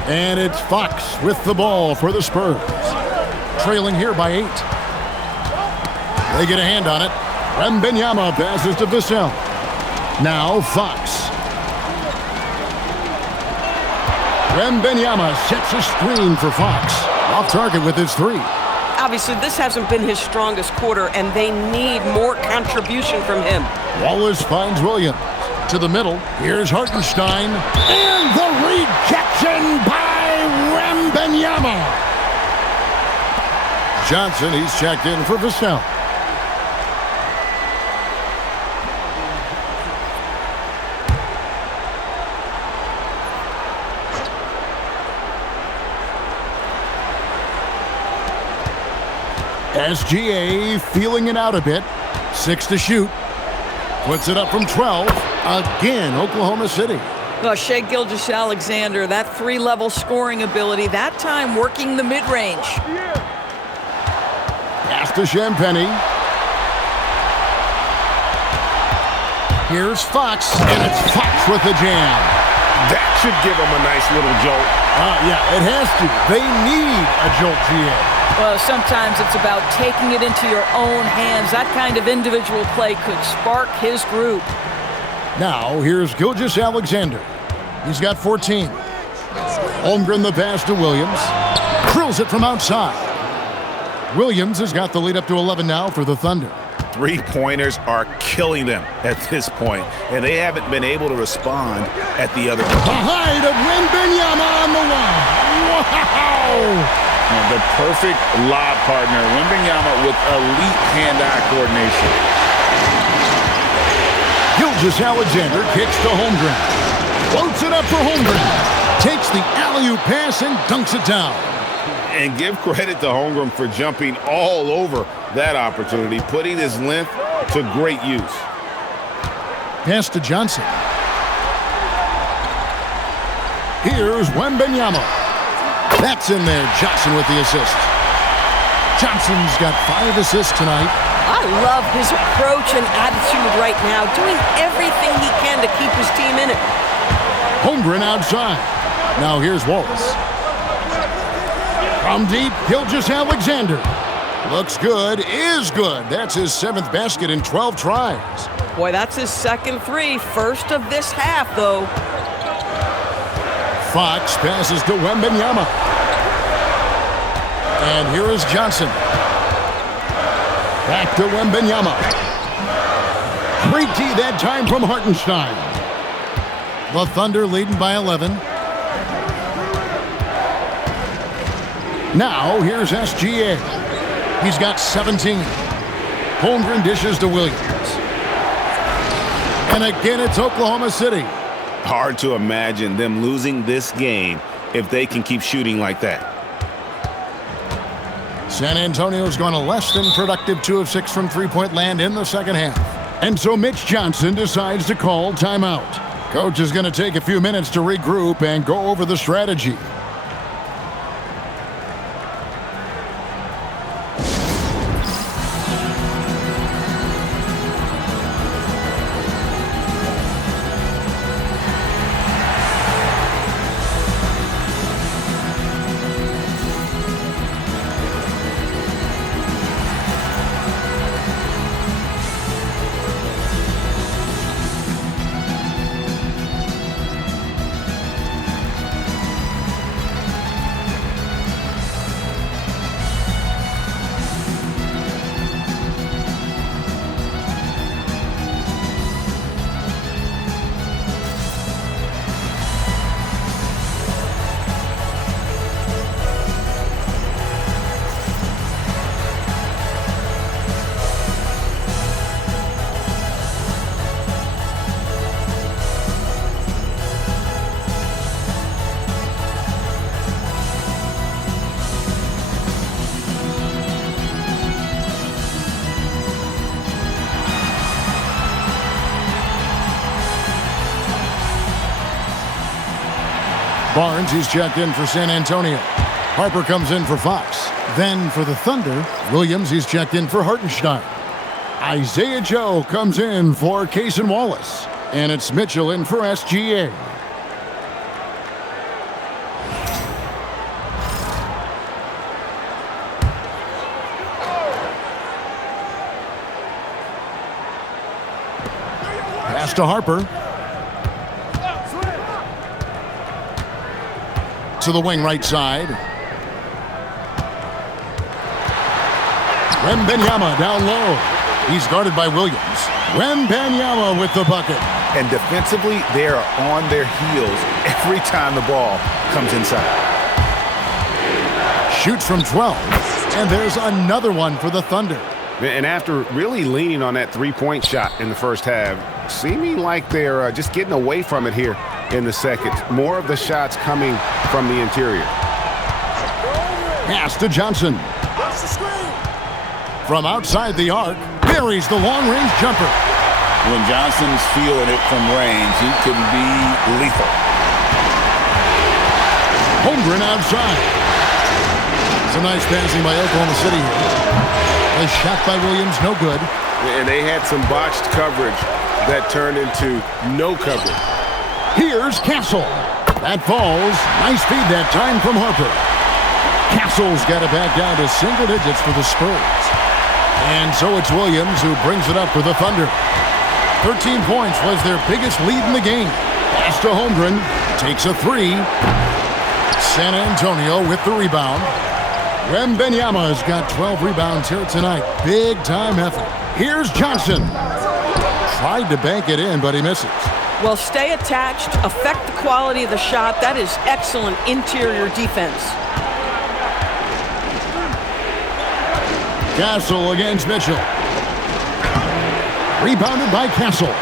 And it's Fox with the ball for the Spurs. Trailing here by 8. They get a hand on it. Wembanyama passes to Vassell. Now Fox. Wembanyama sets a screen for Fox. Off target with his 3. Obviously, this hasn't been his strongest quarter, and they need more contribution from him. Wallace finds Williams. To the middle. Here's Hartenstein. And the rejection by Wembanyama. Johnson, he's checked in for Vassell. SGA feeling it out a bit. 6 to shoot. Puts it up from 12. Again, Oklahoma City. Well, Shai Gilgeous-Alexander, that 3-level scoring ability, that time working the mid-range. Pass to Champagny. Here's Fox, and it's Fox with the jam. That should give them a nice little jolt. Yeah, it has to. They need a jolt, GA. Well, sometimes it's about taking it into your own hands. That kind of individual play could spark his group. Now, here's Gilgeous-Alexander. He's got 14. Holmgren the pass to Williams. Drills it from outside. Williams has got the lead up to 11 now for the Thunder. Three-pointers are killing them at this point, and they haven't been able to respond at the other end. The height of Wembanyama on the one. Wow! The perfect lob partner, Wembanyama with elite hand-eye coordination. Gilgeous-Alexander kicks to Holmgren. Floats it up for Holmgren. Takes the alley-oop pass and dunks it down. And give credit to Holmgren for jumping all over that opportunity, putting his length to great use. Pass to Johnson. Here's Wembanyama. That's in there. Johnson with the assist. Johnson's got 5 assists tonight. I love his approach and attitude right now, doing everything he can to keep his team in it. Holmgren outside. Now here's Wallace. From deep, Gilgeous-Alexander. Looks good, is good. That's his 7th basket in 12 tries. Boy, that's his second 3, first of this half, though. Fox passes to Wembanyama. And here is Johnson. Back to Wembanyama. Great D that time from Hartenstein. The Thunder leading by 11. Now, here's SGA. He's got 17. Holmgren dishes to Williams. And again, it's Oklahoma City. Hard to imagine them losing this game if they can keep shooting like that. San Antonio's gone a less than productive 2 of 6 from three-point land in the second half. And so Mitch Johnson decides to call timeout. Coach is going to take a few minutes to regroup and go over the strategy. Barnes, he's checked in for San Antonio. Harper comes in for Fox. Then for the Thunder, Williams, he's checked in for Hartenstein. Isaiah Joe comes in for Cason Wallace. And it's Mitchell in for SGA. Pass to Harper. To the wing right side. Wembanyama down low. He's guarded by Williams. Wembanyama with the bucket. And defensively, they are on their heels every time the ball comes inside. Shoots from 12. And there's another one for the Thunder. And after really leaning on that three-point shot in the first half, seeming like they're just getting away from it here in the second. More of the shots coming from the interior. Pass to Johnson. From outside the arc, buries the long-range jumper. When Johnson's feeling it from range, he can be lethal. Holmgren outside. Some nice passing by Oklahoma City here. A shot by Williams, no good. And they had some botched coverage that turned into no coverage. Here's Castle. That falls. Nice feed that time from Harper. Castle's got it back down to single digits for the Spurs. And so it's Williams who brings it up for the Thunder. 13 points was their biggest lead in the game. Pass to Holmgren. Takes a three. San Antonio with the rebound. Wembanyama's got 12 rebounds here tonight. Big time effort. Here's Johnson. Tried to bank it in, but he misses. Well, stay attached, affect the quality of the shot. That is excellent interior defense. Castle against Mitchell. Rebounded by Castle.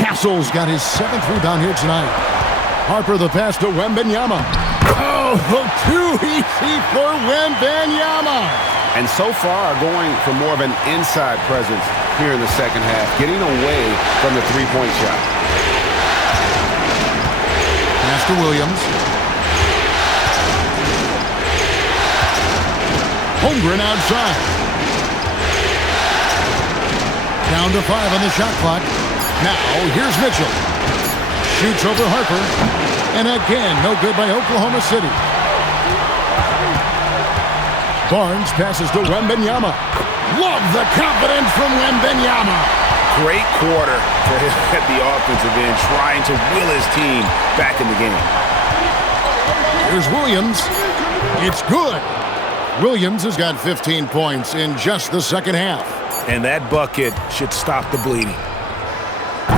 Castle's got his 7th rebound here tonight. Harper the pass to Wembanyama. Oh, too easy for Wembanyama. And so far, going for more of an inside presence here in the second half, getting away from the three-point shot. Pass to Williams. Holmgren outside. Down to 5 on the shot clock. Now, here's Mitchell. Shoots over Harper. And again, no good by Oklahoma City. Barnes passes to Wembanyama. Love the confidence from Wembanyama. Great quarter for him at the offensive end, trying to will his team back in the game. Here's Williams. It's good. Williams has got 15 points in just the second half. And that bucket should stop the bleeding.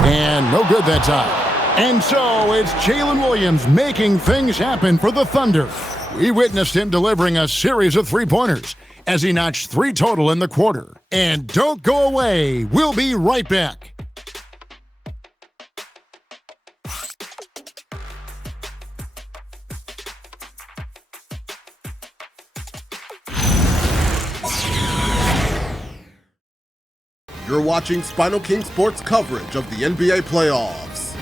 And no good that time. And so it's Jalen Williams making things happen for the Thunder. We witnessed him delivering a series of three-pointers as he notched 3 total in the quarter. And don't go away. We'll be right back. You're watching SpinoKing Sports coverage of the NBA playoffs.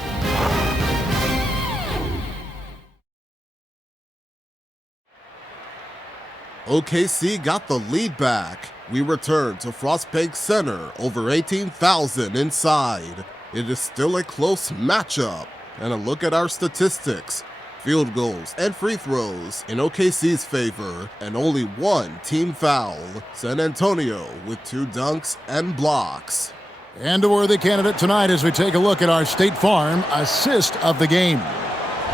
OKC got the lead back. We return to Frostbank Center, over 18,000 inside. It is still a close matchup. And a look at our statistics. Field goals and free throws in OKC's favor, and only 1 team foul. San Antonio with 2 dunks and blocks. And a worthy candidate tonight as we take a look at our State Farm assist of the game.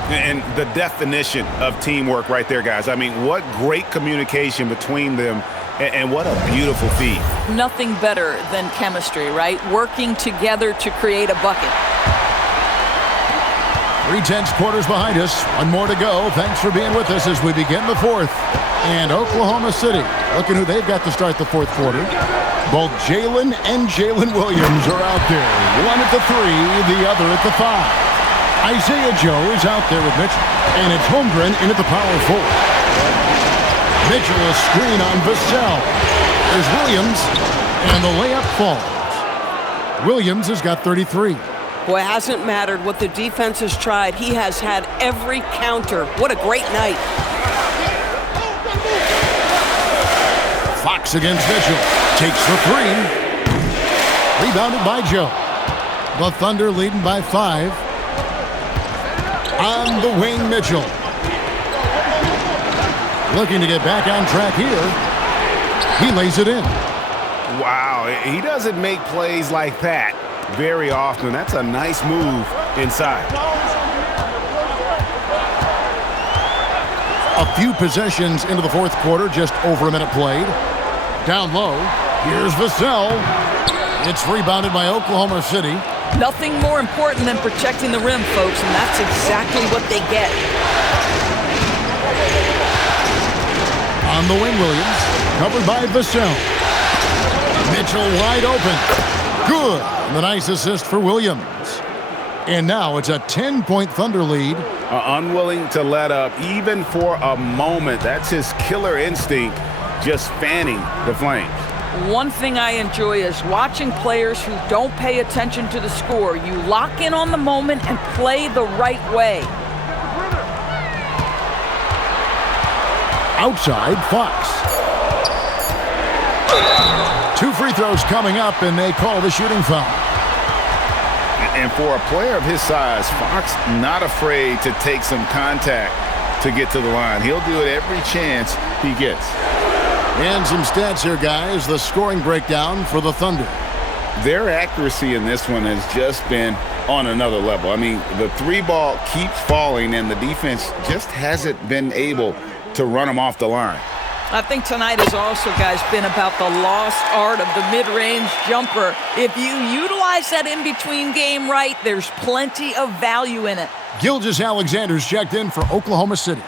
And the definition of teamwork right there, guys. I mean, what great communication between them, and what a beautiful feed. Nothing better than chemistry, right? Working together to create a bucket. 3/10 quarters behind us. 1 more to go. Thanks for being with us as we begin the 4th. And Oklahoma City, looking who they've got to start the 4th quarter. Both Jalen and Jalen Williams are out there. One at the 3, the other at the 5. Isaiah Joe is out there with Mitchell. And it's Holmgren in at the power forward. Mitchell a screen on Vassell. There's Williams, and the layup falls. Williams has got 33. Boy, it hasn't mattered what the defense has tried. He has had every counter. What a great night. Fox against Mitchell. Takes the 3. Rebounded by Joe. The Thunder leading by 5. On the wing, Mitchell. Looking to get back on track here. He lays it in. Wow, he doesn't make plays like that very often. That's a nice move inside. A few possessions into the 4th quarter, just over a minute played. Down low, here's Vassell. It's rebounded by Oklahoma City. Nothing more important than protecting the rim, folks, and that's exactly what they get. On the wing, Williams, covered by Vassell. Mitchell wide open. Good. And the nice assist for Williams. And now it's a 10-point Thunder lead. Unwilling to let up even for a moment. That's his killer instinct, just fanning the flames. One thing I enjoy is watching players who don't pay attention to the score. You lock in on the moment and play the right way. Outside, Fox. 2 free throws coming up, and they call the shooting foul. And for a player of his size, Fox not afraid to take some contact to get to the line. He'll do it every chance he gets. And some stats here, guys. The scoring breakdown for the Thunder. Their accuracy in this one has just been on another level. I mean, the 3-ball keeps falling, and the defense just hasn't been able to run them off the line. I think tonight has also, guys, been about the lost art of the mid-range jumper. If you utilize that in-between game right, there's plenty of value in it. Gilgeous-Alexander's checked in for Oklahoma City.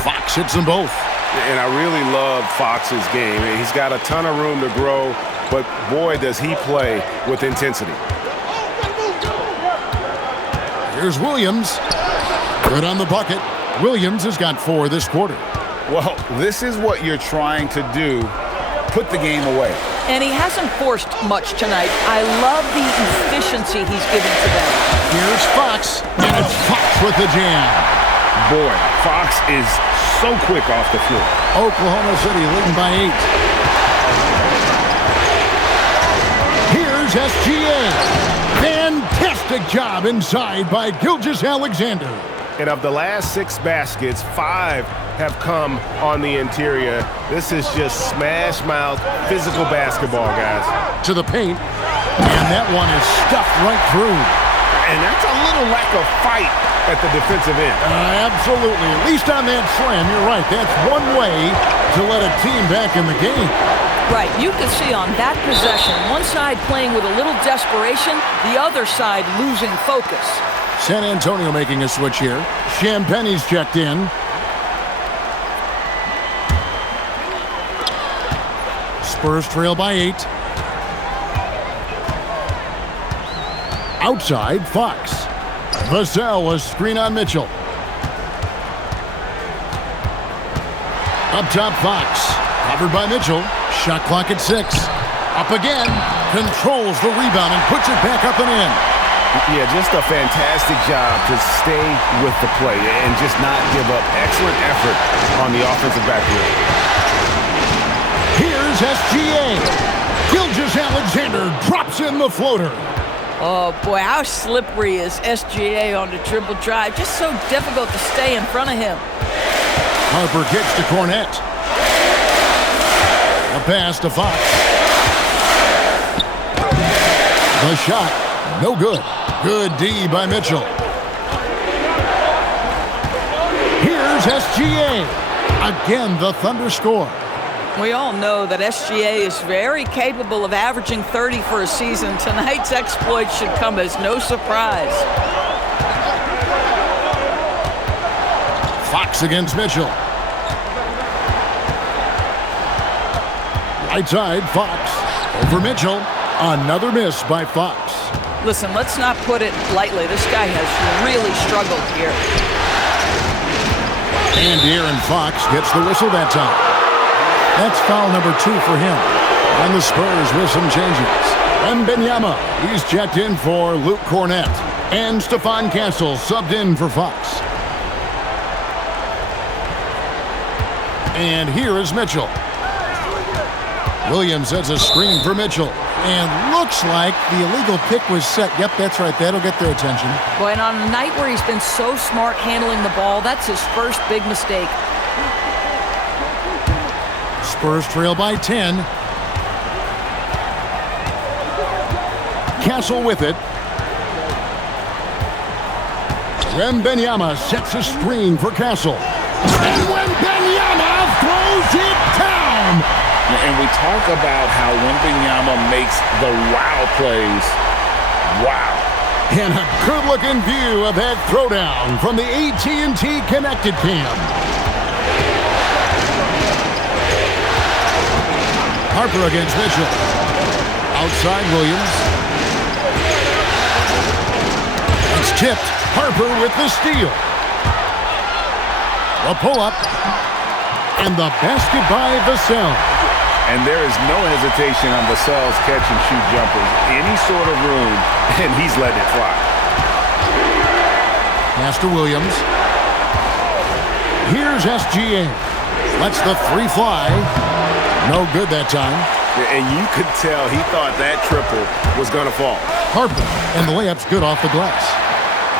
Fox hits them both. And I really love Fox's game. He's got a ton of room to grow, but boy, does he play with intensity. Here's Williams. Good on the bucket. Williams has got 4 this quarter. Well, this is what you're trying to do. Put the game away. And he hasn't forced much tonight. I love the efficiency he's giving to them. Here's Fox, and it's Fox with the jam. Boy, Fox is so quick off the floor. Oklahoma City leading by 8. Here's SGA. Fantastic job inside by Gilgeous-Alexander. And of the last 6 baskets, 5 have come on the interior. This is just smash mouth physical basketball, guys. To the paint, and that one is stuffed right through. And that's a little lack of fight at the defensive end. Absolutely. At least on that slam, you're right. That's one way to let a team back in the game. Right. You can see on that possession, one side playing with a little desperation, the other side losing focus. San Antonio making a switch here. Champagne's checked in. Spurs trail by 8. Outside, Fox. Vassell, a screen on Mitchell. Up top, Fox. Covered by Mitchell. Shot clock at 6. Up again. Controls the rebound and puts it back up and in. Yeah, just a fantastic job to stay with the play and just not give up. Excellent effort on the offensive backfield. Here's SGA. Gilgeous-Alexander drops in the floater. Oh, boy, how slippery is SGA on the dribble drive. Just so difficult to stay in front of him. Harper kicks to Cornette. A pass to Fox. The shot, no good. Good D by Mitchell. Here's SGA. Again, the Thunder score. We all know that SGA is very capable of averaging 30 for a season. Tonight's exploit should come as no surprise. Fox against Mitchell. Right side, Fox. Over Mitchell. Another miss by Fox. Listen, let's not put it lightly. This guy has really struggled here. And De'Aaron Fox gets the whistle that time. That's foul number 2 for him. And the Spurs with some changes. Wembanyama, he's checked in for Luke Cornette. And Stephon Castle subbed in for Fox. And here is Mitchell. Williams has a screen for Mitchell. And looks like the illegal pick was set. Yep, that's right. That'll get their attention. Boy, and on a night where he's been so smart handling the ball, that's his first big mistake. Spurs trail by 10. Castle with it. Wembanyama sets a screen for Castle. And Wembanyama throws it down. And we talk about how Wembanyama makes the wow plays. Wow. And a good-looking view of that throwdown from the AT&T Connected Cam. Harper against Mitchell. Outside Williams. It's tipped. Harper with the steal. A pull-up. And the basket by Vassell. And there is no hesitation on Vassell's catch-and-shoot jumpers. Any sort of room, and he's letting it fly. Pass to Williams. Here's SGA. Lets the three fly. No good that time. And you could tell he thought that triple was going to fall. Harper, and the layup's good off the glass.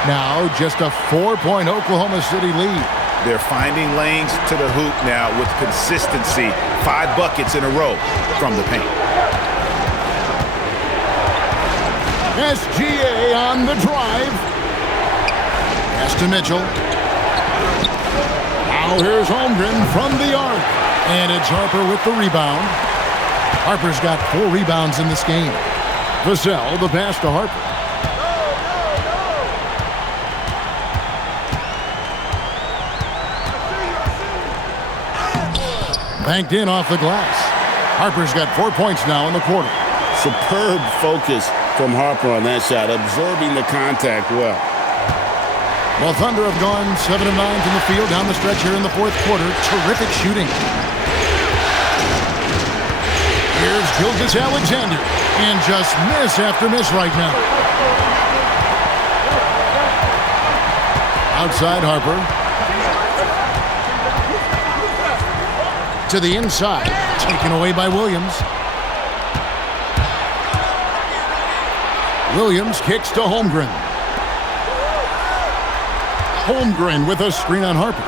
Now just a 4-point Oklahoma City lead. They're finding lanes to the hoop now with consistency. 5 buckets in a row from the paint. SGA on the drive. Pass to Mitchell. Now here's Holmgren from the arc. And it's Harper with the rebound. Harper's got 4 rebounds in this game. Vassell, the pass to Harper. Banked in off the glass. Harper's got 4 points now in the quarter. Superb focus from Harper on that shot, absorbing the contact well. Well, Thunder have gone 7 of 9 from the field down the stretch here in the fourth quarter. Terrific shooting. Here's Gilgeous-Alexander, and just miss after miss right now. Outside Harper. To the inside, taken away by Williams. Williams kicks to Holmgren. Holmgren with a screen on Harper.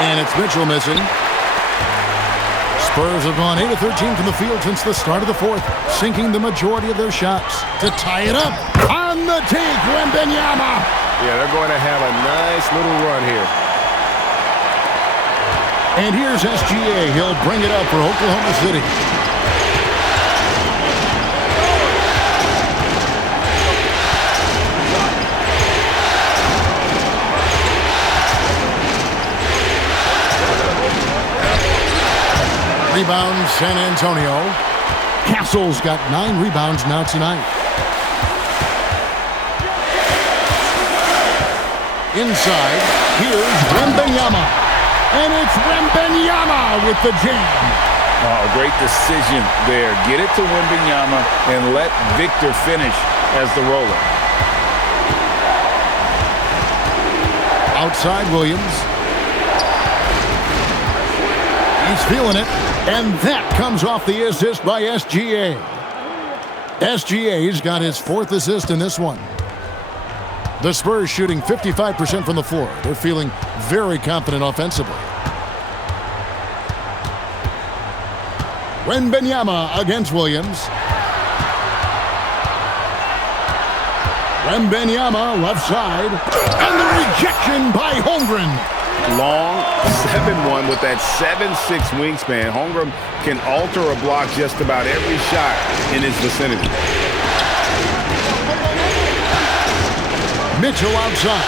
And it's Mitchell missing. Spurs have gone 8 of 13 from the field since the start of the fourth, sinking the majority of their shots. To tie it up, on the take, Wembanyama. Yeah, they're going to have a nice little run here. And here's SGA. He'll bring it up for Oklahoma City. Rebound, San Antonio. Castle's got 9 rebounds now tonight. Inside, here's Wembanyama. And it's Wembanyama with the jam. Oh, great decision there. Get it to Wembanyama and let Victor finish as the roller. Outside Williams. He's feeling it. And that comes off the assist by SGA. SGA's got his 4th assist in this one. The Spurs shooting 55% from the floor. They're feeling very confident offensively. Wembanyama against Williams. Wembanyama left side. And the rejection by Holmgren. Long 7-1 with that 7'6" wingspan. Holmgren can alter a block just about every shot in his vicinity. Mitchell outside.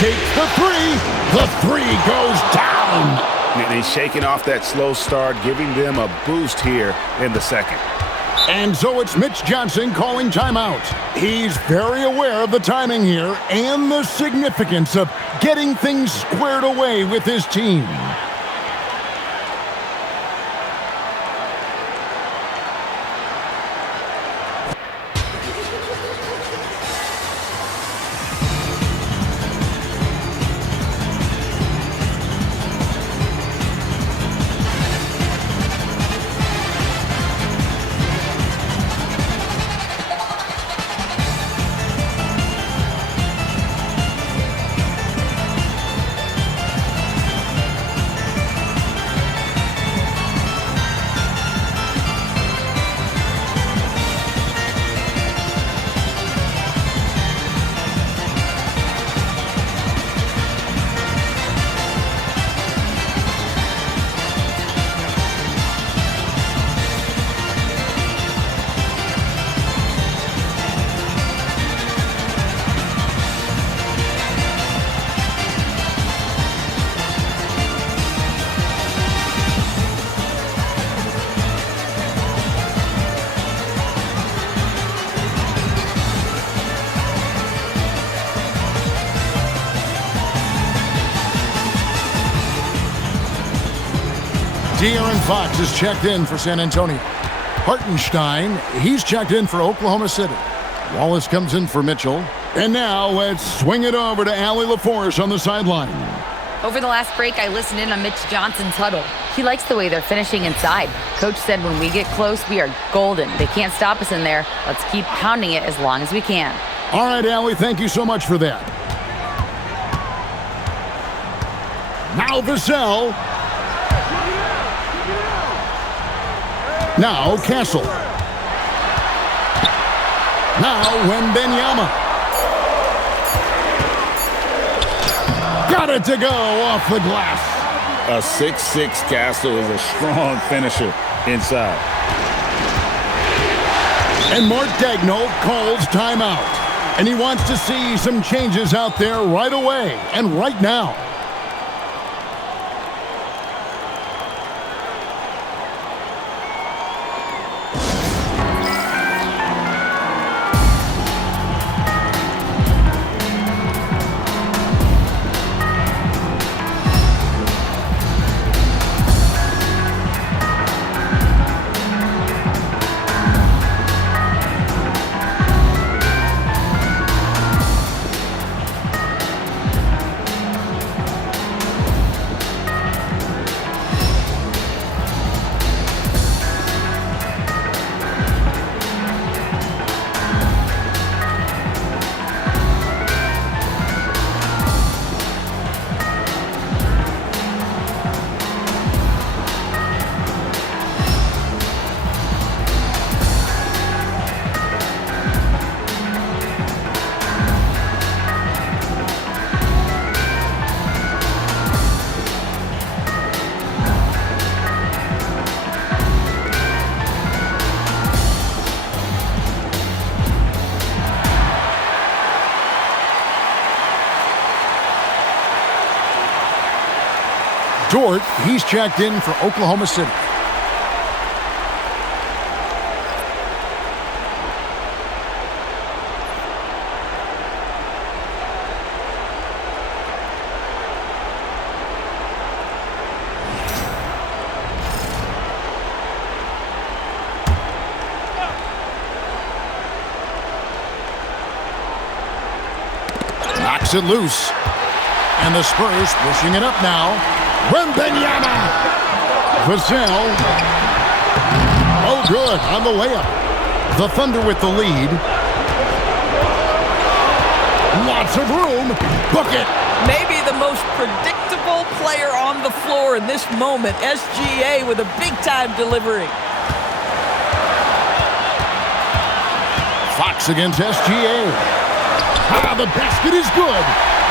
Takes the three. The three goes down. And he's shaking off that slow start, giving them a boost here in the second. And so it's Mitch Johnson calling timeout. He's very aware of the timing here and the significance of getting things squared away with his team. De'Aaron Fox is checked in for San Antonio. Hartenstein, he's checked in for Oklahoma City. Wallace comes in for Mitchell. And now let's swing it over to Allie LaForce on the sideline. Over the last break, I listened in on Mitch Johnson's huddle. He likes the way they're finishing inside. Coach said when we get close, we are golden. They can't stop us in there. Let's keep pounding it as long as we can. All right, Allie, thank you so much for that. Now Vassell. Now Castle. Now Wembanyama. Got it to go off the glass. A 6'6" Castle is a strong finisher inside. And Mark Daigneault calls timeout. And he wants to see some changes out there right away and right now. Dort, he's checked in for Oklahoma City. Knocks it loose. And the Spurs pushing it up now. Wembanyama! Vassell. Oh, good on the layup. The Thunder with the lead. Lots of room. Book it. Maybe the most predictable player on the floor in this moment. SGA with a big-time delivery. Fox against SGA. Ah, the basket is good.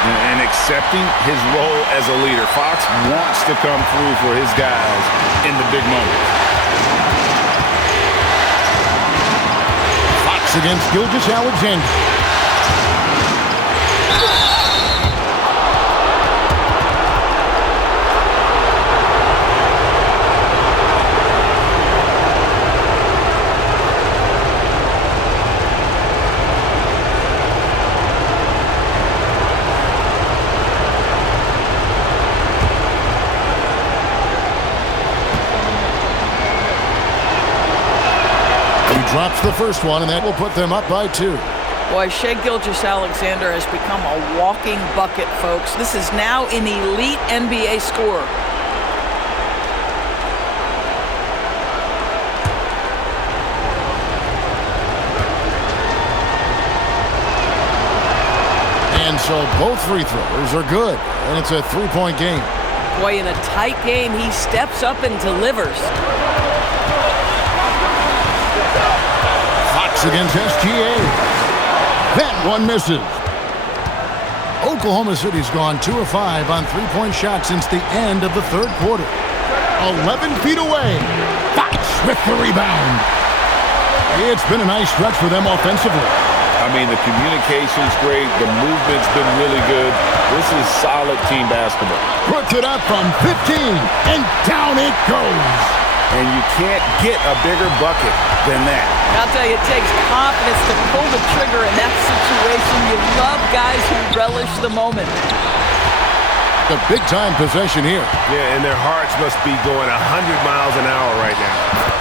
And accepting his role as a leader. Fox wants to come through for his guys in the big moments. Fox against Gilgeous-Alexander. Drops the first one, and that will put them up by 2. Boy, Shai Gilgeous-Alexander has become a walking bucket, folks. This is now an elite NBA scorer. And so both free throws are good, and it's a 3-point game. Boy, in a tight game, he steps up and delivers. Against SGA. That one misses. Oklahoma City's gone 2 of 5 on 3-point shots since the end of the third quarter. 11 feet away. Fox with the rebound. It's been a nice stretch for them offensively. I mean, the communication's great. The movement's been really good. This is solid team basketball. Puts it up from 15, and down it goes. And you can't get a bigger bucket than that. I'll tell you, it takes confidence to pull the trigger in that situation. You love guys who relish the moment. The big-time possession here. Yeah, and their hearts must be going 100 miles an hour right now.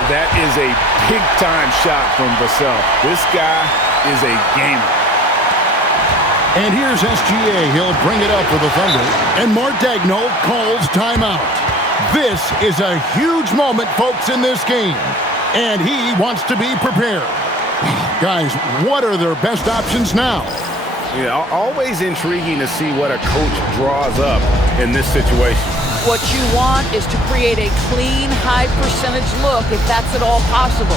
That is a big-time shot from Vassell. This guy is a gamer. And here's SGA. He'll bring it up for the Thunder. And Mark Daigneault calls timeout. This is a huge moment, folks, in this game. And he wants to be prepared. Guys, what are their best options now? Yeah, always intriguing to see what a coach draws up in this situation. What you want is to create a clean, high-percentage look if that's at all possible.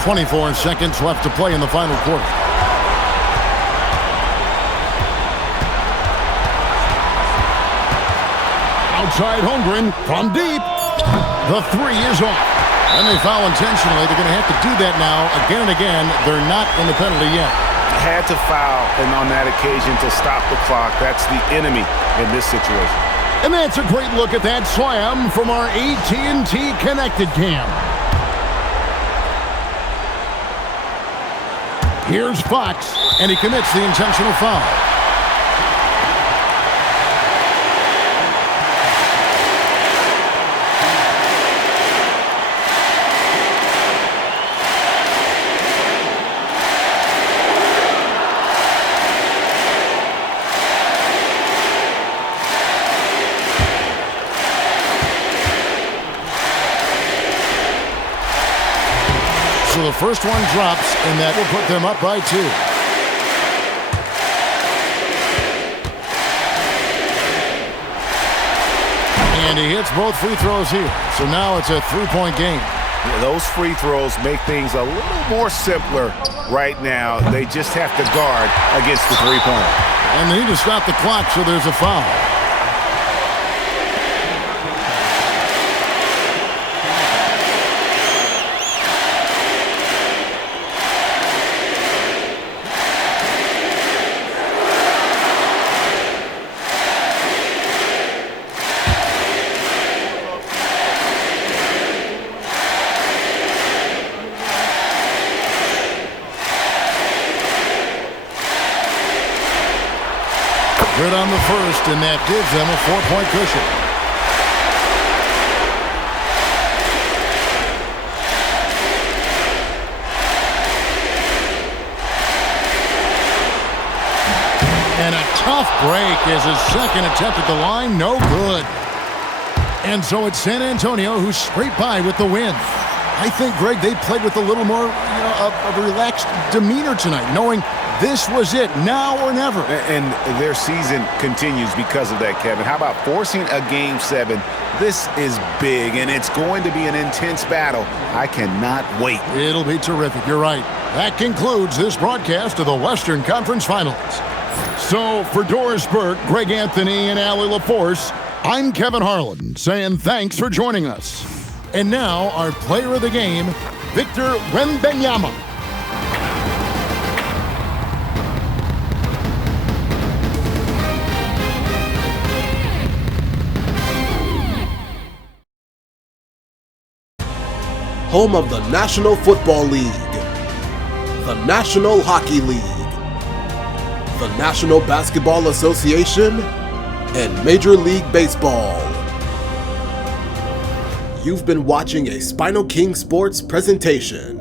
.24 seconds left to play in the final quarter. Outside Holmgren from deep. The three is off. And they foul intentionally. They're going to have to do that now again and again. They're not in the penalty yet. Had to foul, and on that occasion to stop the clock. That's the enemy in this situation. And that's a great look at that slam from our AT&T Connected Cam. Here's Fox, and he commits the intentional foul. So the first one drops, and that will put them up by 2. And he hits both free throws here. So now it's a 3-point game. Yeah, those free throws make things a little more simpler right now. They just have to guard against the three-pointer. And they need to stop the clock, so there's a foul. Good on the first, and that gives them a 4-point cushion. And a tough break is his second attempt at the line. No good. And so it's San Antonio who scraped by with the win. I think, Greg, they played with a little more of a relaxed demeanor tonight, knowing this was it, now or never. And their season continues because of that, Kevin. How about forcing a Game 7? This is big, and it's going to be an intense battle. I cannot wait. It'll be terrific. You're right. That concludes this broadcast of the Western Conference Finals. So for Doris Burke, Greg Anthony, and Allie LaForce, I'm Kevin Harlan saying thanks for joining us. And now our player of the game, Victor Wembanyama. home of the National Football League, the National Hockey League, the National Basketball Association, and Major League Baseball. You've been watching a SpinoKing Sports presentation.